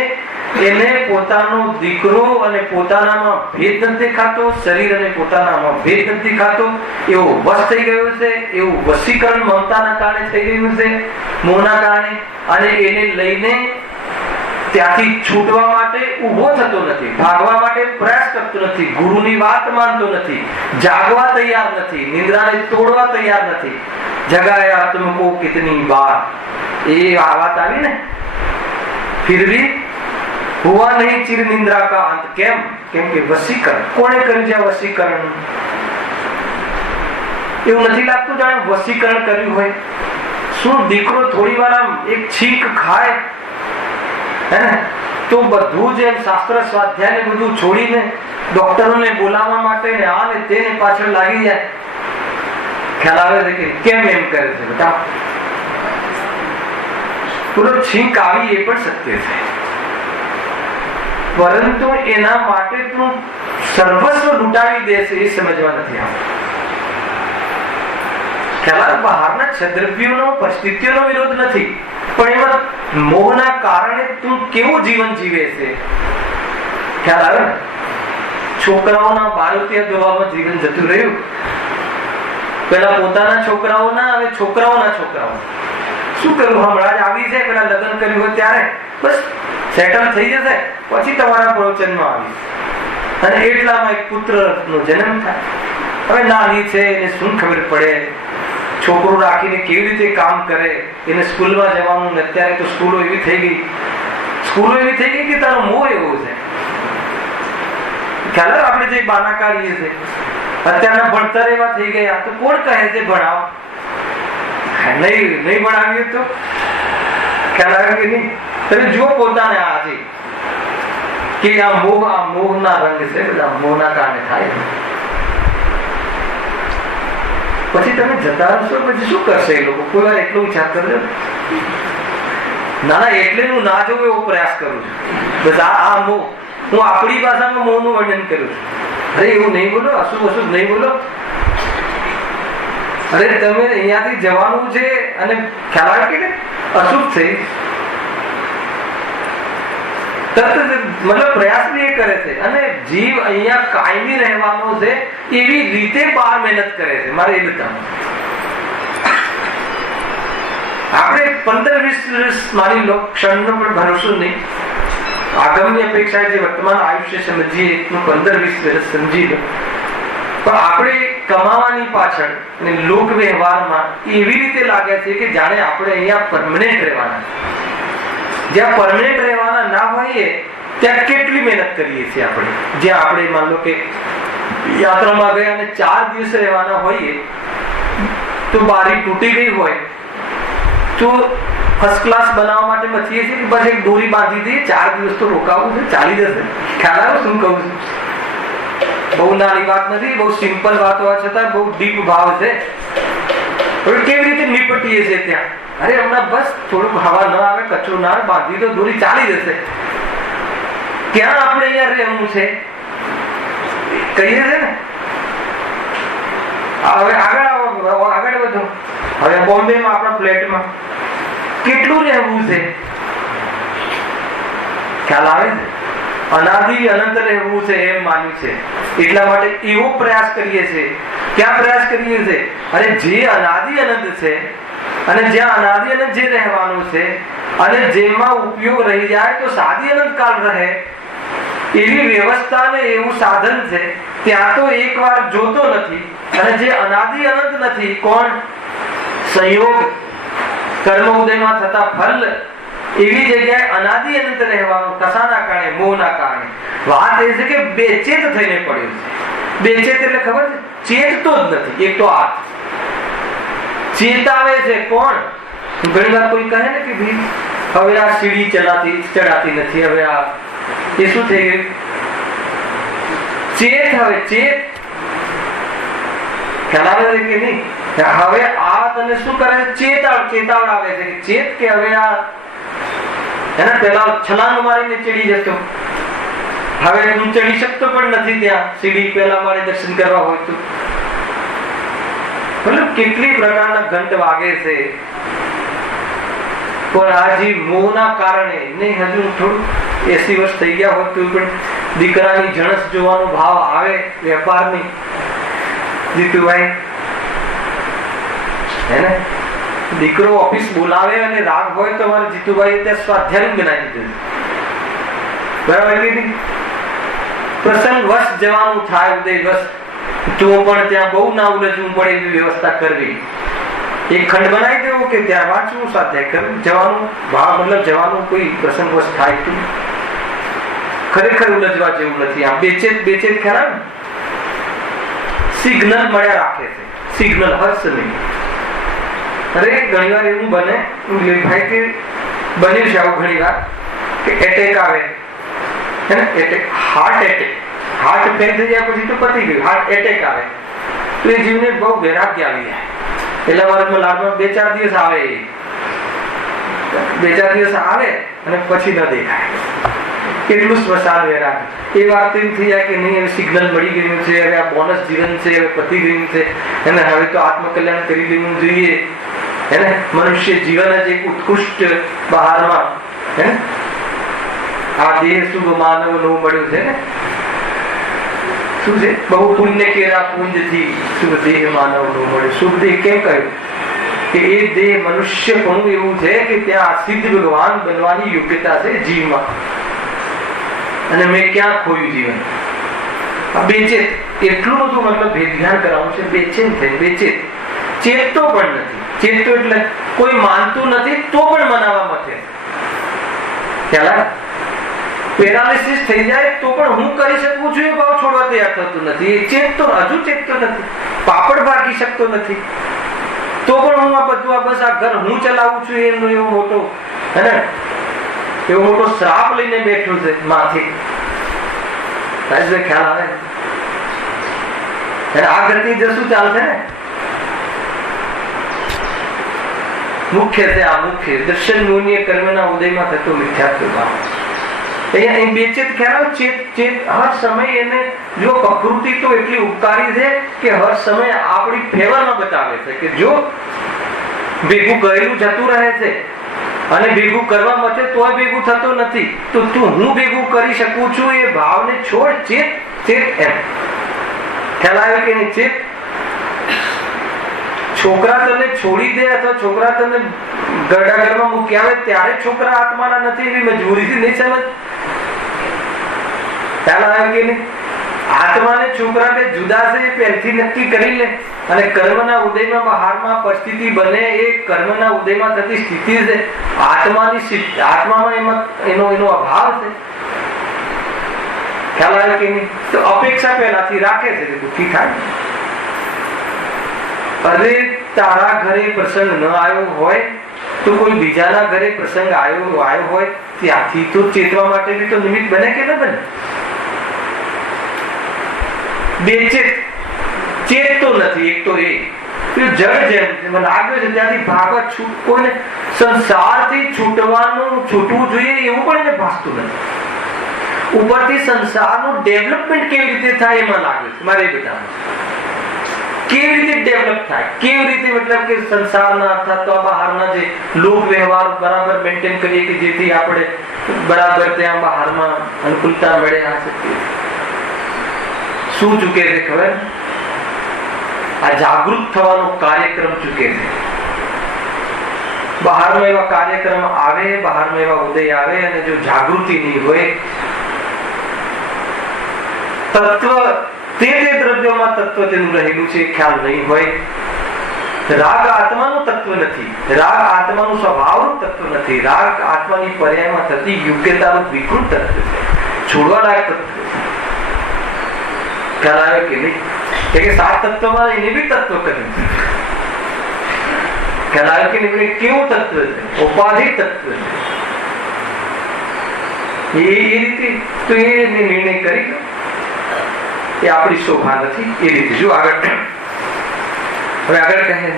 એને પોતાનો દીકરો અને પોતાનામાં ભેદ નથી દેખાતો, શરીર અને પોતાનામાં ભેદ નથી દેખાતો, એવો વશ થઈ ગયો છે. એવું વશીકરણ મમતાના કારણે થઈ ગયું છે, મોહના કારણે. અને એને લઈને ત્યાંથી છૂટવા માટે ઉભો થતો નથી, ભાગવા માટે પ્રયાસ કરતો નથી, ગુરુની વાત માનતો નથી, જાગવા તૈયાર નથી, નિંદ્રાને તોડવા તૈયાર નથી. જગાયા તુમકો કિતની બાર, એ વાત આવી ને. ફિર ભી હુઆ નહીં ચિર નિંદ્રા કા અંત. કેમ? કેમ કે વશીકરણ. કોણે કર્યું છે વશીકરણ? એવું નથી લાગતું જાણે વશીકરણ કર્યું હોય? શું દીકરો થોડી વાર આમ એક છીંક ખાય હે ને, તો બધું જ એમ શાસ્ત્ર સ્વાધ્યાય ને બધું છોડીને ડોક્ટરોને બોલાવવા માટે ને આ ને તેને પાછળ લાગી જાય? ખ્યાલ આવે છે કે કેમ એમ કરે છે? બતાવો. પૂરો છીંક આવી એ પણ સત્ય છે, પરંતુ એના માટે તું સર્વસ્વ લૂંટાવી દેશે એ સમજવા નથી આવતું. ખ્યાલ બહારના છદ્રવ્યોનો પરિસ્થિતિઓનો વિરોધ નથી, પણ એમાં મોહના કારણે તું કેવું જીવન જીવે છે ખ્યાલ આવે ને? છોકરાઓના બાળોતિયા ધોવામાં જીવન જતું રહ્યું, પેલા પોતાના છોકરાઓના, હવે છોકરાઓના છોકરાઓ શું કરવું? હમણાં જ આવી છે, પેલા લગ્ન કર્યું હોય ત્યારે બસ સેટલ થઈ જશે, પછી તમારા પ્રવચનમાં આવીશ અને એટલામાં એક પુત્રનો જન્મ થાય. હવે નાની છે, એને શું ખબર પડે છોકરો રાખીને કેવી રીતે કામ કરે, એને સ્કૂલમાં જવાનું. અત્યારે તો સ્કૂલો એવી થઈ ગઈ કે તારો મોહ એવો છે ખ્યાલ. આપણે જે બાના કાઢીએ છીએ, અત્યારના ભણતર એવા થઈ ગયા, તો કોણ કહે છે ભણાવો? નહીં ભણાવીએ તો ખ્યાલ આવે કે નહીં? તમે જુઓ પોતાને આજે કે આ મોહના રંગ છે, બધા મોહના કારણે થાય. પછી તમે જતા હશો, પછી શું કરશે એ લોકો? કોઈ વાર એટલો વિચાર કરજો. ના એટલે હું ના જોઉં એવો પ્રયાસ કરું છું. બસ આ મોહ, હું આપણી ભાષામાં મોહનું વર્ણન કરું છું. અરે એવું નહીં બોલો, અશુભ નહીં બોલો. અરે તમે અહીંયાથી જવાનું છે અને ખ્યાલ આવે કે અશુભ છે, મતલબ પ્રયાસ બી એ કરે છે. અને જીવ અહીંયા કાયમી રહેવાનો છે એવી રીતે બહાર મહેનત કરે છે. મારે એ બતાવું. આપણે 15-20 વર્ષ માની લો, ક્ષણનો પણ ભરોસો નહીં. આગમની અપેક્ષા જે વર્તમાન આયુષ્ય સમજીએ, 15-20 વર્ષ સમજી લો, પણ આપણે કમાવાની પાછળ અને લોક વ્યવહારમાં એવી રીતે લાગે છે કે જાણે આપણે અહીંયા પરમનેન્ટ રહેવાના. જ્યાં પરમનેન્ટ રહેવાના ના હોઈએ ત્યાં કેટલી મહેનત કરીએ છીએ આપણે. જ્યાં આપણે માન લો કે યાત્રામાં ગયા અને 4 દિવસ રહેવાના હોઈએ, તો બારી તૂટી ગઈ હોય તો ફર્સ્ટ ક્લાસ બનાવવા માટે મથીએ છીએ કે બસ એક દોરી બાંધી દઈએ, 4 દિવસ તો રોકાવું છે, ચાલી જશે. ખ્યાલ આવે શું કહું છું? બહુ નાની વાત નથી, બહુ સિમ્પલ વાત હોવા છતાં બહુ ડીપ ભાવ છે. કેવી રીતે નિપટીએ છીએ ત્યાં? અરે હમણાં બસ થોડુંક હવા ન આવે, કચરો ના આવે, બાંધી તો દોરી ચાલી જશે. ક્યાં આપણે અહીંયા રહેવું છે કહીએ છે ને. હવે આગળ વધો. હવે બોમ્બેમાં આપણા ફ્લેટમાં કેટલું રહેવું છે ખ્યાલ આવે છે? અનાદિ અનંત રહેવું છે એમ માન્યું છે. એટલા માટે એવો પ્રયાસ કરીએ છીએ. ક્યાં પ્રયાસ કરીએ છીએ? અરે જે અનાદિ અનંત છે અને જ્યાં અનાદિ અનંત જે રહેવાનું છે અને જેમાં ઉપયોગ રહી જાય તો સાદી અનંત કાળ રહે એવી વ્યવસ્થા ને એવું સાધન છે, ત્યાં તો એકવાર જોતો નથી. અને જે અનાદિ અનંત નથી, કોણ? સંયોગ, કર્મ ઉદયમાં થતા ફલ, એવી જગ્યાએ અનાદિ અનંત રહેવાનું. કસાના કારણે? મોહના કારણે. વાત એ છે કે બેચેત થઈને પડ્યું છે. બેચેત એટલે ખબર છે? ચેતતો જ નથી. એક તો આ ચેતાવે છે કોણ? ઘણી વાર કોઈ કહે ને કે ભાઈ હવે આ સીડી ચડાતી નથી, હવે આ એ શું થઈ ગયું? ચેત. હવે ચેત ખ્યાલ આવે છે કે નહીં? હવે આ તને શું કરે છે? ચેતાવડાવે છે કે ચેત કે હવે આ એના પેલા છલાંગ મારીને ચડી જતો, હવે હું ચડી શકતો પણ નથી ત્યાં સીડી પેલા મારે દર્શન કરવા હોય તો. મતલબ કેટલી પ્રકારના ઘંટ વાગે છે. પણ આ જે મોહના કારણે નહીં, હજુ થોડું 80 વર્ષ થઈ ગયા હોત તો પણ દીકરાની જણસ જોવાનો ભાવ આવે વેપારની. જીતુભાઈ હે ને, દીકરો ઓફિસ બોલાવે અને રાગ હોય તો મારે જીતુભાઈ ત્યાં સ્વાધ્યાય બનાવી દીધું. બરાબર કીધી? પ્રસંગ વશ જવાનું થાય, ઉદય વશ તો પણ ત્યાં બહુ ના ઉલજવું પડે એવી વ્યવસ્થા કરવી. એક ખંડ બનાવી દેવું કે ત્યાં વાંચવું, સ્વાધ્યાય કરવું, જવાનું ભાવ મતલબ જવાનું કોઈ પ્રસંગ વશ થાય તો ખરેખર ઉલજવા જેવું નથી. આ બેચેત ખરા સિગ્નલ મળ્યા રાખે છે. સિગ્નલ હર્ષ નહીં. અરે ઘણી વાર એવું બને ભાઈ કે બન્યું છે આવું ઘણી વાર કે એટેક આવે, હાર્ટ એટેક. હાર્ટ ફેલ થઈ જાય પછી તો પતી ગયું. હાર્ટ એટેક આવે તો એ જીવને બહુ વૈરાગ્ય આવી જાય. એટલે મારા લાડમાં 2-4 દિવસ આવે 2-4 દિવસ આવે અને પછી ન દેખાય. કેટલું સ્મશાન વેરા. એ વાત એમ થઈ જાય કે નહીં, હવે સિગ્નલ મળી ગયું છે, હવે આ બોનસ જીવન છે, હવે પતી ગયું છે, અને હવે તો આત્મકલ્યાણ કરી લેવું જોઈએ. એને મનુષ્ય જીવન જ એક ઉત્કૃષ્ટ બહારમાં આ દેહ શુભ માનવ નો મળ્યો છે ને. શું છે? બહુ પુણ્ય કેરા પુંજથી શુભ દેહ માનવ નો મળ્યો. શુભ દેહ કેમ કહ્યું? કે એ દેહ મનુષ્ય પણ એવું છે કે ત્યાં સિદ્ધ ભગવાન બનવાની યોગ્યતા છે જીવમાં. અને મેં ક્યાં ખોયું જીવન? બેચેત. એટલું બધું મતલબ ધ્યાન કરાવવું છે. બેચેન થઈ, બેચેત. ચેતતો પણ નથી. ચેતતો એટલે કોઈ માનતું નથી તો પણ મનાવા મથે. ખ્યાલ? પેરાલિસિસ થઈ જાય તો પણ હું કરી શકું છું એ ભાવ છોડવા તૈયાર થતું નથી. એ ચેતતો હજુ ચેતતો નથી. પાપડ ભાગી શકતો નથી તો પણ હું આ બધું આ બસ આ ઘર હું ચલાવું છું એનો એવો મોટો એવો મોટો શ્રાપ લઈને બેઠો છે માથે. ખ્યાલ આવે? આ ગતિ જશું ચાલશે ને. મુખ્ય છે આ મુખ્ય દર્શન મુનિય કર્મના ઉદયમાં થતો મિથ્યાત્વ ભાવ. અહીંયા બેચેત ખ્યાલ. ચેત હર સમય એને જો પ્રકૃતિ તો એટલી ઉપકારી છે કે હર સમય આપણી ફેવરમાં બતાવે છે કે જો ભેગું કરેલું જતું રહે છે અને ભેગું કરવા માટે તોય ભેગું થતું નથી, તો તું હું ભેગું કરી શકું છું એ ભાવને છોડ. ચેત ચેત એમ ખ્યાલ આવે કે નહીં? ચેત. છોકરા તને છોડી દે અથવા છોકરા તને ગરડાગરમાં મૂકી આવે ત્યારે છોકરા આત્માના નથી એવી મજબૂરીથી નહીં સમજ. ખ્યાલ આવે કે નહીં? આત્માને છોકરાને જુદા છે એ પહેલથી નક્કી કરી લે. અને કર્મના ઉદયમાં બહારમાં પરિસ્થિતિ બને એ કર્મના ઉદયમાં થતી સ્થિતિ છે. આત્મામાં એનો અભાવ છે. ખ્યાલ આવે કે નહીં? તો અપેક્ષા પહેલાથી રાખે છે દુઃખી થાય. અરે તારા ઘરે પ્રસંગ ન આવ્યો હોય તો કોઈ બીજાના ઘરે પ્રસંગ આવ્યો હોય ત્યાંથી તો ચેતવા માટે બી તો નિમિત્ત બને કે ન બને? બેચેત. ચેતતો નથી. એક તો એ જડ જેમ મને લાગ્યો છે ત્યાંથી ભાગવા કોઈને સંસારથી છૂટવું જોઈએ એવું પણ એને ભાસતું નથી. ઉપરથી સંસારનું ડેવલપમેન્ટ કેવી રીતે થાય એમાં લાગ્યું છે મારે એ બધામાં. કેવી રીતે ડેવલપ થાય, કેવી રીતે મતલબ કે સંસારના અર્થાત તો બહારના જે લોક વ્યવહાર બરાબર મેન્ટેન કરીએ કે જેથી આપણે બરાબર ત્યાં બહારમાં અનુકૂળતા મળે. આ શકીએ શું ચૂકે છે ખબર? આ જાગૃત થવાનો કાર્યક્રમ ચૂકે છે. બહારમાં એવા કાર્યક્રમ આવે, બહારમાં એવા ઉદય આવે અને જો જાગૃતિ નહીં હોય, તત્વ તે દ્રવ્યોમાં તત્વ તેનું રહેલું છે ખ્યાલ નહીં હોય. રાગ આત્માનું તત્વ નથી. રાગ આત્માનું સ્વભાવનું તત્વ નથી. રાગ આત્માની પર્યાયમાં થતી યોગ્યતાનું વિકૃત તત્વ છે. છોડવા લાયક તત્વ છે. ખ્યાલ આવે કે નહીં? કે 7 તત્વમાં એને બી તત્વ કર્યું. ખ્યાલ આવે કે નહીં? કેવું તત્વ છે? ઉપાધિ તત્વ છે. એ રીતે તો એ નિર્ણય કરી ગયો એ આપણી શોભા નથી. એ રીતે જો આગળ હવે આગળ કહે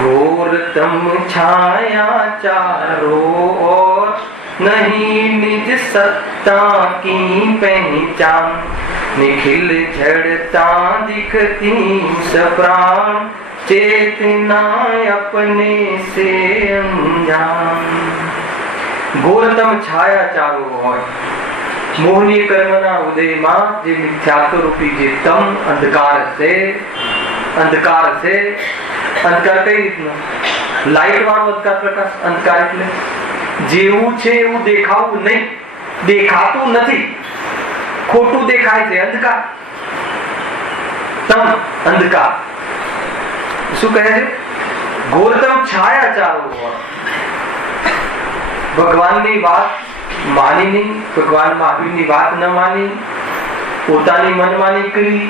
ઘોર તમ છાયા ચારો ઓર નહીં નિજ સત્તા કી પહેચાન નિખિલ જડતા દિખતી સપ્રાણ ચેतना अपने से अनजान. ઘોરતમ છાયા ચારો હોય મોહની કર્મના ઉદયમાં જે મિથ્યાત્વ રૂપી જે તમ અંધકાર છે. અંધકાર છે. અંધકાર કઈ રીતનો? લાઈટ વાળો અંધકાર પ્રકાશ. અંધકાર એટલે જેવું છે એવું દેખાવું નહીં, દેખાતું નથી, ખોટું દેખાય છે. અંધકાર. તમ અંધકાર. શું કહે છે? ઘોરતમ છાયા ચારો હોય. ભગવાનની વાત માની નહીં, ભગવાન મહાવીરની વાત ન માની, પોતાની મનમાની કરી.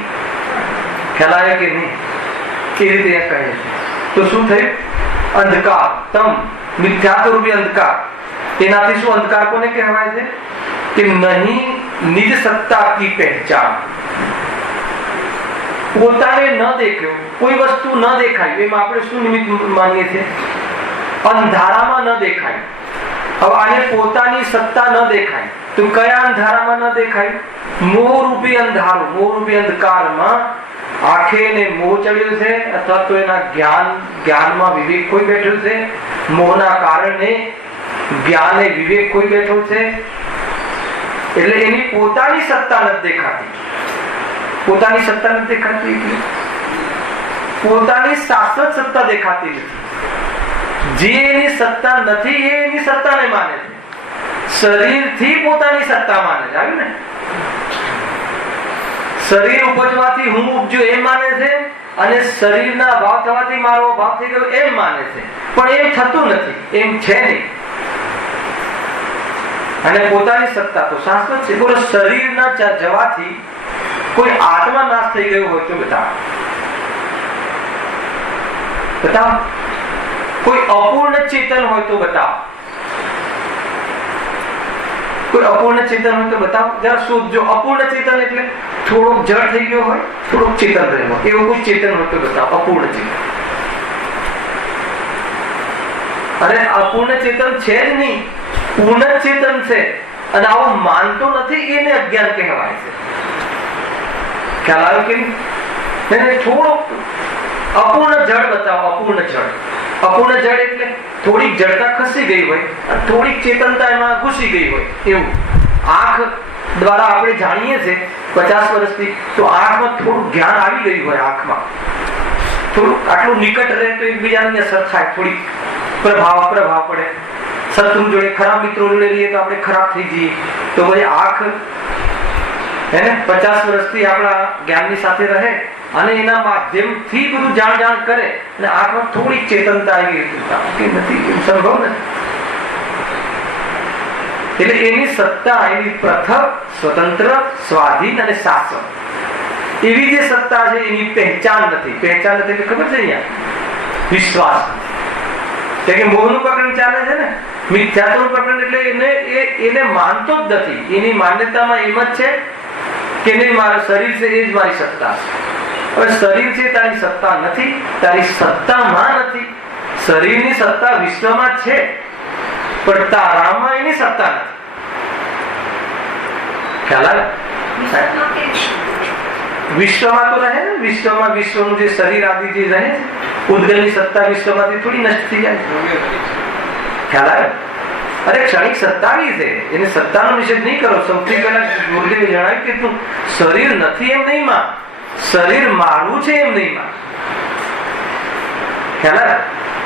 ખ્યાલ આવે કે નહીં? કેવી રીતે કહે છે? તો શું થયું? અંધકાર. તમ મિથ્યાત્વ રૂપી અંધકાર. એનાથી શું અંધકાર કોને કહેવાય છે? કે નહીં નિજ સત્તા કી પહેચાન. પોતાને ન દેખ્યો, કોઈ વસ્તુ ન દેખાય એમ આપણે શું નિમિત્ત માનીએ છીએ? અંધારામાં ન દેખાય. હવે આને પોતાની સત્તા ન દેખાય તો કયા અંધારામાં ન દેખાય? મોહરૂપી અંધારું, મોહરૂપી અંધકારમાં આંખે ને મોહ ચડ્યો છે, અથવા તો એના જ્ઞાનમાં વિવેક કોઈ બેઠું છે, મોહના કારણે જ્ઞાન એ વિવેક કોઈ બેઠો છે, એટલે એની પોતાની સત્તા નથી દેખાતી. પોતાની સત્તા નથી દેખાતી એટલે પોતાની શાશ્વત સત્તા દેખાતી નથી. જે એની સત્તા નથી એ એની સત્તાને માને છે. શરીરથી પોતાની સત્તા માને છે. આવ્યું ને? શરીર ઉપજવાથી હું ઉપજ્યો એમ માને છે, અને શરીરના અભાવ થવાથી મારો અભાવ થઈ ગયો એમ માને છે. પણ એમ થતું નથી, એમ છે નહીં. અને પોતાની સત્તા તો શાશ્વત છે. બોલો, શરીરના જવાથી કોઈ આત્મા નાશ થઈ ગયો હોય તો બતાવો. બતાવો. કોઈ અપૂર્ણ ચેતન હોય તો બતાવો. કોઈ અપૂર્ણ ચેતન હોય તો બતાવો. જરા શોધજો. અપૂર્ણ ચેતન એટલે થોડોક જડ થઈ ગયો હોય, થોડોક ચેતન રહ્યો, એવું કોઈ ચેતન હોય તો બતાવો. અપૂર્ણ ચેતન. અરે અપૂર્ણ ચેતન છે જ નહીં, પૂર્ણ ચેતન છે. અને આવું માનતો નથી એને અજ્ઞાન કહેવાય છે. ખ્યાલ આવ્યો કે નહીં? થોડોક અપૂર્ણ જળ બતાવો. અપૂર્ણ જળ. અપૂર્ણ જળ એટલે થોડીક જડતા ખસી ગઈ હોય, થોડીક ચેતનતા એમાં ઘૂસી ગઈ હોય એવું. આંખ દ્વારા આપણે જાણીએ છીએ 50 વર્ષથી, તો આંખમાં થોડું જ્ઞાન આવી ગયું હોય, આંખમાં થોડું આટલું નિકટ રહે તો એકબીજાની અસર થાય, થોડીક પ્રભાવ પડે. શત્રુ જોડે, ખરાબ મિત્રો જોડે રહીએ તો આપણે ખરાબ થઈ જઈએ. તો પછી આંખ એને 50 વર્ષથી આપણા જ્ઞાનની સાથે રહે અને એના માધ્યમથી બધું જાણ કરે, અને આંખમાં થોડીક ચેતનતા આવી નથી, સંભવ નથી. એટલે એની સત્તા, એની પૃથક, સ્વતંત્ર, સ્વાધીન અને શાશ્વત એવી જે સત્તા છે એની પહેચાન નથી. પહેચાન નથી એટલે ખબર છે અહીંયા વિશ્વાસ નથી. કે મોહનું પ્રકરણ ચાલે છે ને, મિથ્યાત્વનું પ્રકરણ, એટલે એને માનતો જ નથી. એની માન્યતામાં એમ જ છે કે નહીં, મારું શરીર છે એ જ મારી સત્તા છે. હવે શરીર છે તારી સત્તા નથી, તારી સત્તામાં નથી. શરીરની સત્તા વિશ્વમાં છે, પણ તારામાં એની સત્તા નથી. ખ્યાલ આવે? વિશ્વમાં તો રહે ને, વિશ્વમાં વિશ્વનું જે શરીર આદિ જે રહે છે, ઉદ્ગલની સત્તા વિશ્વમાંથી થોડી નષ્ટ થઈ જાય. ખ્યાલ આવે? અરે ક્ષણિક સત્તા બી છે, એને સત્તાનો નિષેધ નહીં કરો. સૌથી પહેલા ગુરુદેવે જણાવ્યું કે તું શરીર નથી એમ નહીં માં, શરીર મારું છે એમ નહીં માં. ખ્યાલ આવે?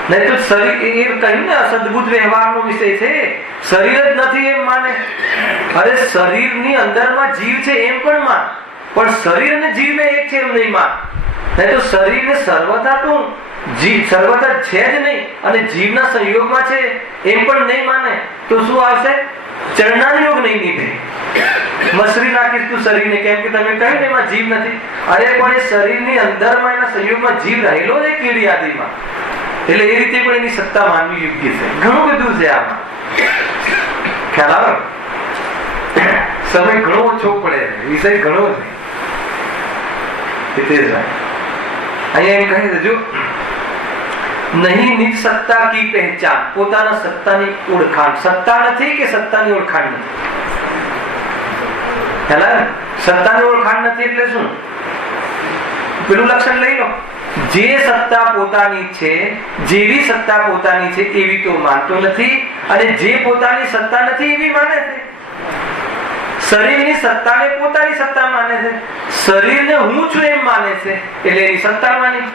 નહીં તો શરીર એ કહ્યું ને અસદભૂત વ્યવહારનો વિષય છે. શરીર જ નથી એમ માને. અરે શરીરની અંદરમાં જીવ છે એમ પણ માન, પણ શરીર અને જીવ ને એક છે એમ નહીં માન. નહીં તો શરીરને સર્વથા તું જીવ સર્વથા છે જ નહીં અને જીવના સંયોગમાં છે એમ પણ નહીં માને, તો શું આવશે? ચરણાનુયોગ નહીં નીકળે. મસરી નાખીશ તું શરીરને, કેમ કે તમે કહ્યું ને એમાં જીવ નથી. અરે પણ એ શરીરની અંદરમાં એના સંયોગમાં જીવ રહેલો છે, કીડી આદિમાં. એટલે એ રીતે પણ એની સત્તા માનવી યોગ્ય છે. ઘણું બધું છે આમાં. ખ્યાલ આવે? સમય ઘણો ઓછો પડે, વિષય ઘણો છે. અહીંયા એમ કહે છે, જો નહીં નિજ સત્તા કી પહેચાન, પોતાના સત્તાની ઓળખાણ. સત્તા નથી કે સત્તાની ઓળખાણ નથી? ખ્યાલ આવે? સત્તાની ઓળખાણ નથી એટલે શું? પેલું લક્ષણ લઈ લો. જે સત્તા પોતાની છે, જેવી સત્તા પોતાની છે એવી તો માનતો નથી, અને જે પોતાની સત્તા નથી એવી માને છે. શરીરની સત્તાને પોતાની સત્તા માને છે, શરીરને હું છું એમ માને છે, એટલે એની સત્તા માની.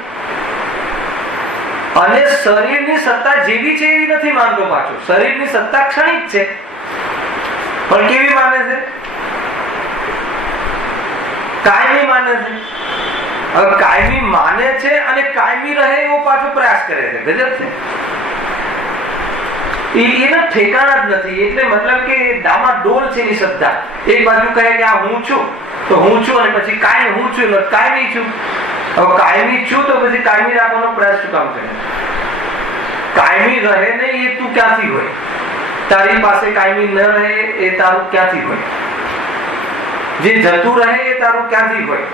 અને શરીરની સત્તા જેવી છે એવી નથી માનતો પાછો. શરીરની સત્તા ક્ષણિક છે, પણ કેવી માને છે? કાયમી માને છે. હવે કાયમી માને છે અને કાયમી રહે એવો પાછો પ્રયાસ કરે છે. ગજબ છે. એના ઠેકાણા જ નથી. એટલે મતલબ કે ડામાડોળ છે એની શ્રદ્ધા. એક બાજુ કહે કે આ હું છું તો હું છું, અને પછી કાયમી હું છું એટલે કાયમી છું. હવે કાયમી છું તો પછી કાયમી રાખવાનો પ્રયાસ શું કામ કરે? કાયમી રહે નહીં એ તું ક્યાંથી હોય? તારી પાસે કાયમી ન રહે એ તારું ક્યાંથી હોય? જે જતું રહે એ તારું ક્યાંથી હોય?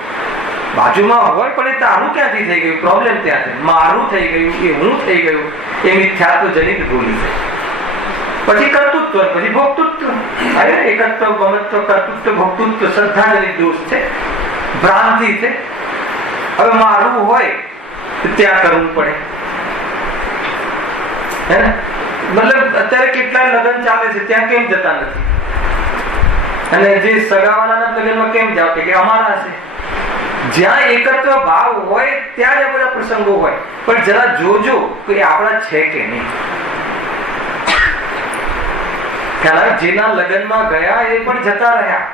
બાજુમાં હોય પણ એ તારું ક્યાંથી થઈ ગયું? પ્રોબ્લેમ ત્યાં છે. મારું થઈ ગયું, એ હું થઈ ગયું, એ મિથ્યાત્વ જનિત ભૂલ છે. પછી કર્તૃત્વ, પછી ભોક્તૃત્વ. અરે એકત્વ, મમત્વ, કર્તૃત્વ, ભોક્તૃત્વ શ્રદ્ધા જનિત દોષ છે, ભ્રાંતિ છે. હવે મારું હોય ત્યાં કરવું પડે, હે ને? મતલબ અત્યારે કેટલાય લગ્ન ચાલે છે, ત્યાં કેમ જતા નથી? અને જે સગાવાલાના લગ્નમાં કેમ જાવ કે અમારા છે? જ્યાં એકત્વ ભાવ હોય ત્યાં જ બધા પ્રસંગો હોય, પણ જરા જોજો કે આપણા છે કે નહીં. જેના લગ્નમાં ગયા એ પણ જતા રહ્યા,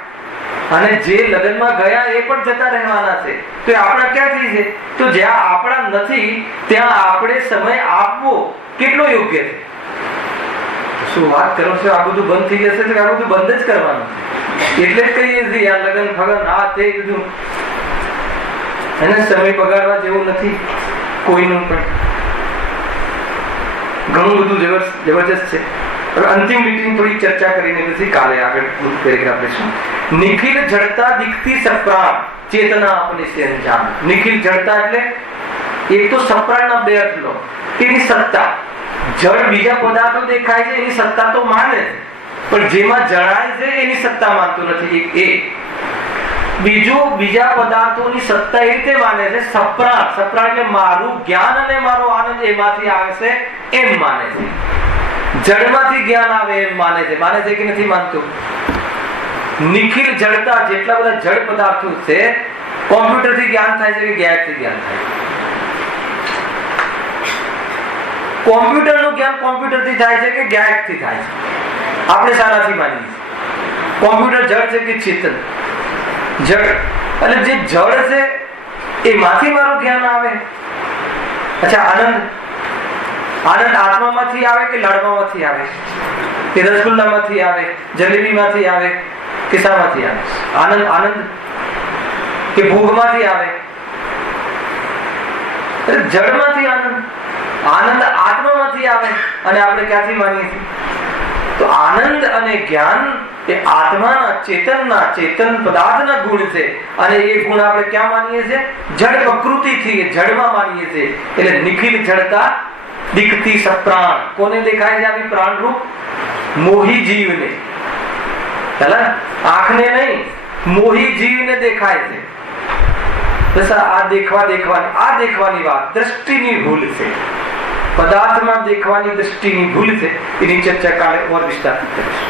અને જે લગ્નમાં ગયા એ પણ જતા રહેવાના છે. તો આપણા ક્યાંથી છે? તો જ્યાં આપણા નથી ત્યાં આપણે સમય આપવો કેટલો યોગ્ય છે? શું વાત કરો છો? આ બધું બંધ થઈ જશે તો આ બધું બંધ જ કરવાનું છે. એટલે જ કહીએ છીએ આ લગ્ન ફગન આ તે બધું એને સમય બગાડવા જેવું નથી કોઈનું પણ. ઘણું બધું જબરજસ્ત છે. અંતિમ મીટિંગ થોડી ચર્ચા કરીને પછી કાલે આગળ આપણે નિખિલ જડતા દીખતી સપ્રાણ ચેતના આપને સે અંજામ. નિખિલ જડતા એટલે એક તો સપ્રાણના બે અર્થ લો. તેની સત્તા, જળ બીજા પદાર્થો દેખાય છે એની સત્તા તો માને છે, પણ જેમાં જણાય છે એની સત્તા માનતો નથી. એ બીજું, બીજા પદાર્થોની સત્તા એ રીતે માને છે સપ્રાણ. સપ્રાણ એટલે મારું જ્ઞાન અને મારો આનંદ એમાંથી આવે છે એમ માને છે. જડમાંથી જ્ઞાન આવે એમ માને છે. માને છે કે નથી માનતું? નિખિલ જડતા, જેટલા બધા જડ પદાર્થો છે, કોમ્પ્યુટર થી જ્ઞાન થાય છે કે ગેસ થી જ્ઞાન થાય? કોમ્પ્યુટર નું જ્ઞાન કોમ્પ્યુટર થી થાય છે કે ગેસ થી થાય છે? આપણે શાનાથી માનીએ છીએ? કોમ્પ્યુટર જડ છે કે ચેતન? જડ. અને જે જડ છે એમાંથી મારું જ્ઞાન આવે. અચ્છા, આનંદ આત્મામાંથી આવે કે લાડવામાંથી આવે? કે રસગુલ્લામાંથી આવે, જલેબીમાંથી આવે કે શામાંથી આવે? આનંદ કે ભોગમાંથી આવે? જડમાંથી આનંદ આત્મામાંથી આવે. અને આપણે ક્યાંથી માનીએ છીએ? તો આનંદ અને જ્ઞાન એ આત્માના, ચેતનના, ચેતન પદાર્થના ગુણ છે. અને એ ગુણ આપણે ક્યાં માનીએ છીએ? જડ પ્રકૃતિથી, જડમાં માનીએ છીએ. એટલે નિખિલ જડતા દીખતી સપ્રાણ. કોને દેખાય છે આવી પ્રાણ રૂપ? મોહી જીવને. આંખને નહીં, મોહી જીવને દેખાય છે. બસ આ દેખવાની વાત દ્રષ્ટિની ભૂલ છે. પદાર્થમાં દેખવાની દ્રષ્ટિની ભૂલ છે. એની ચર્ચા કાલે ઓર વિસ્તારથી કરીશું.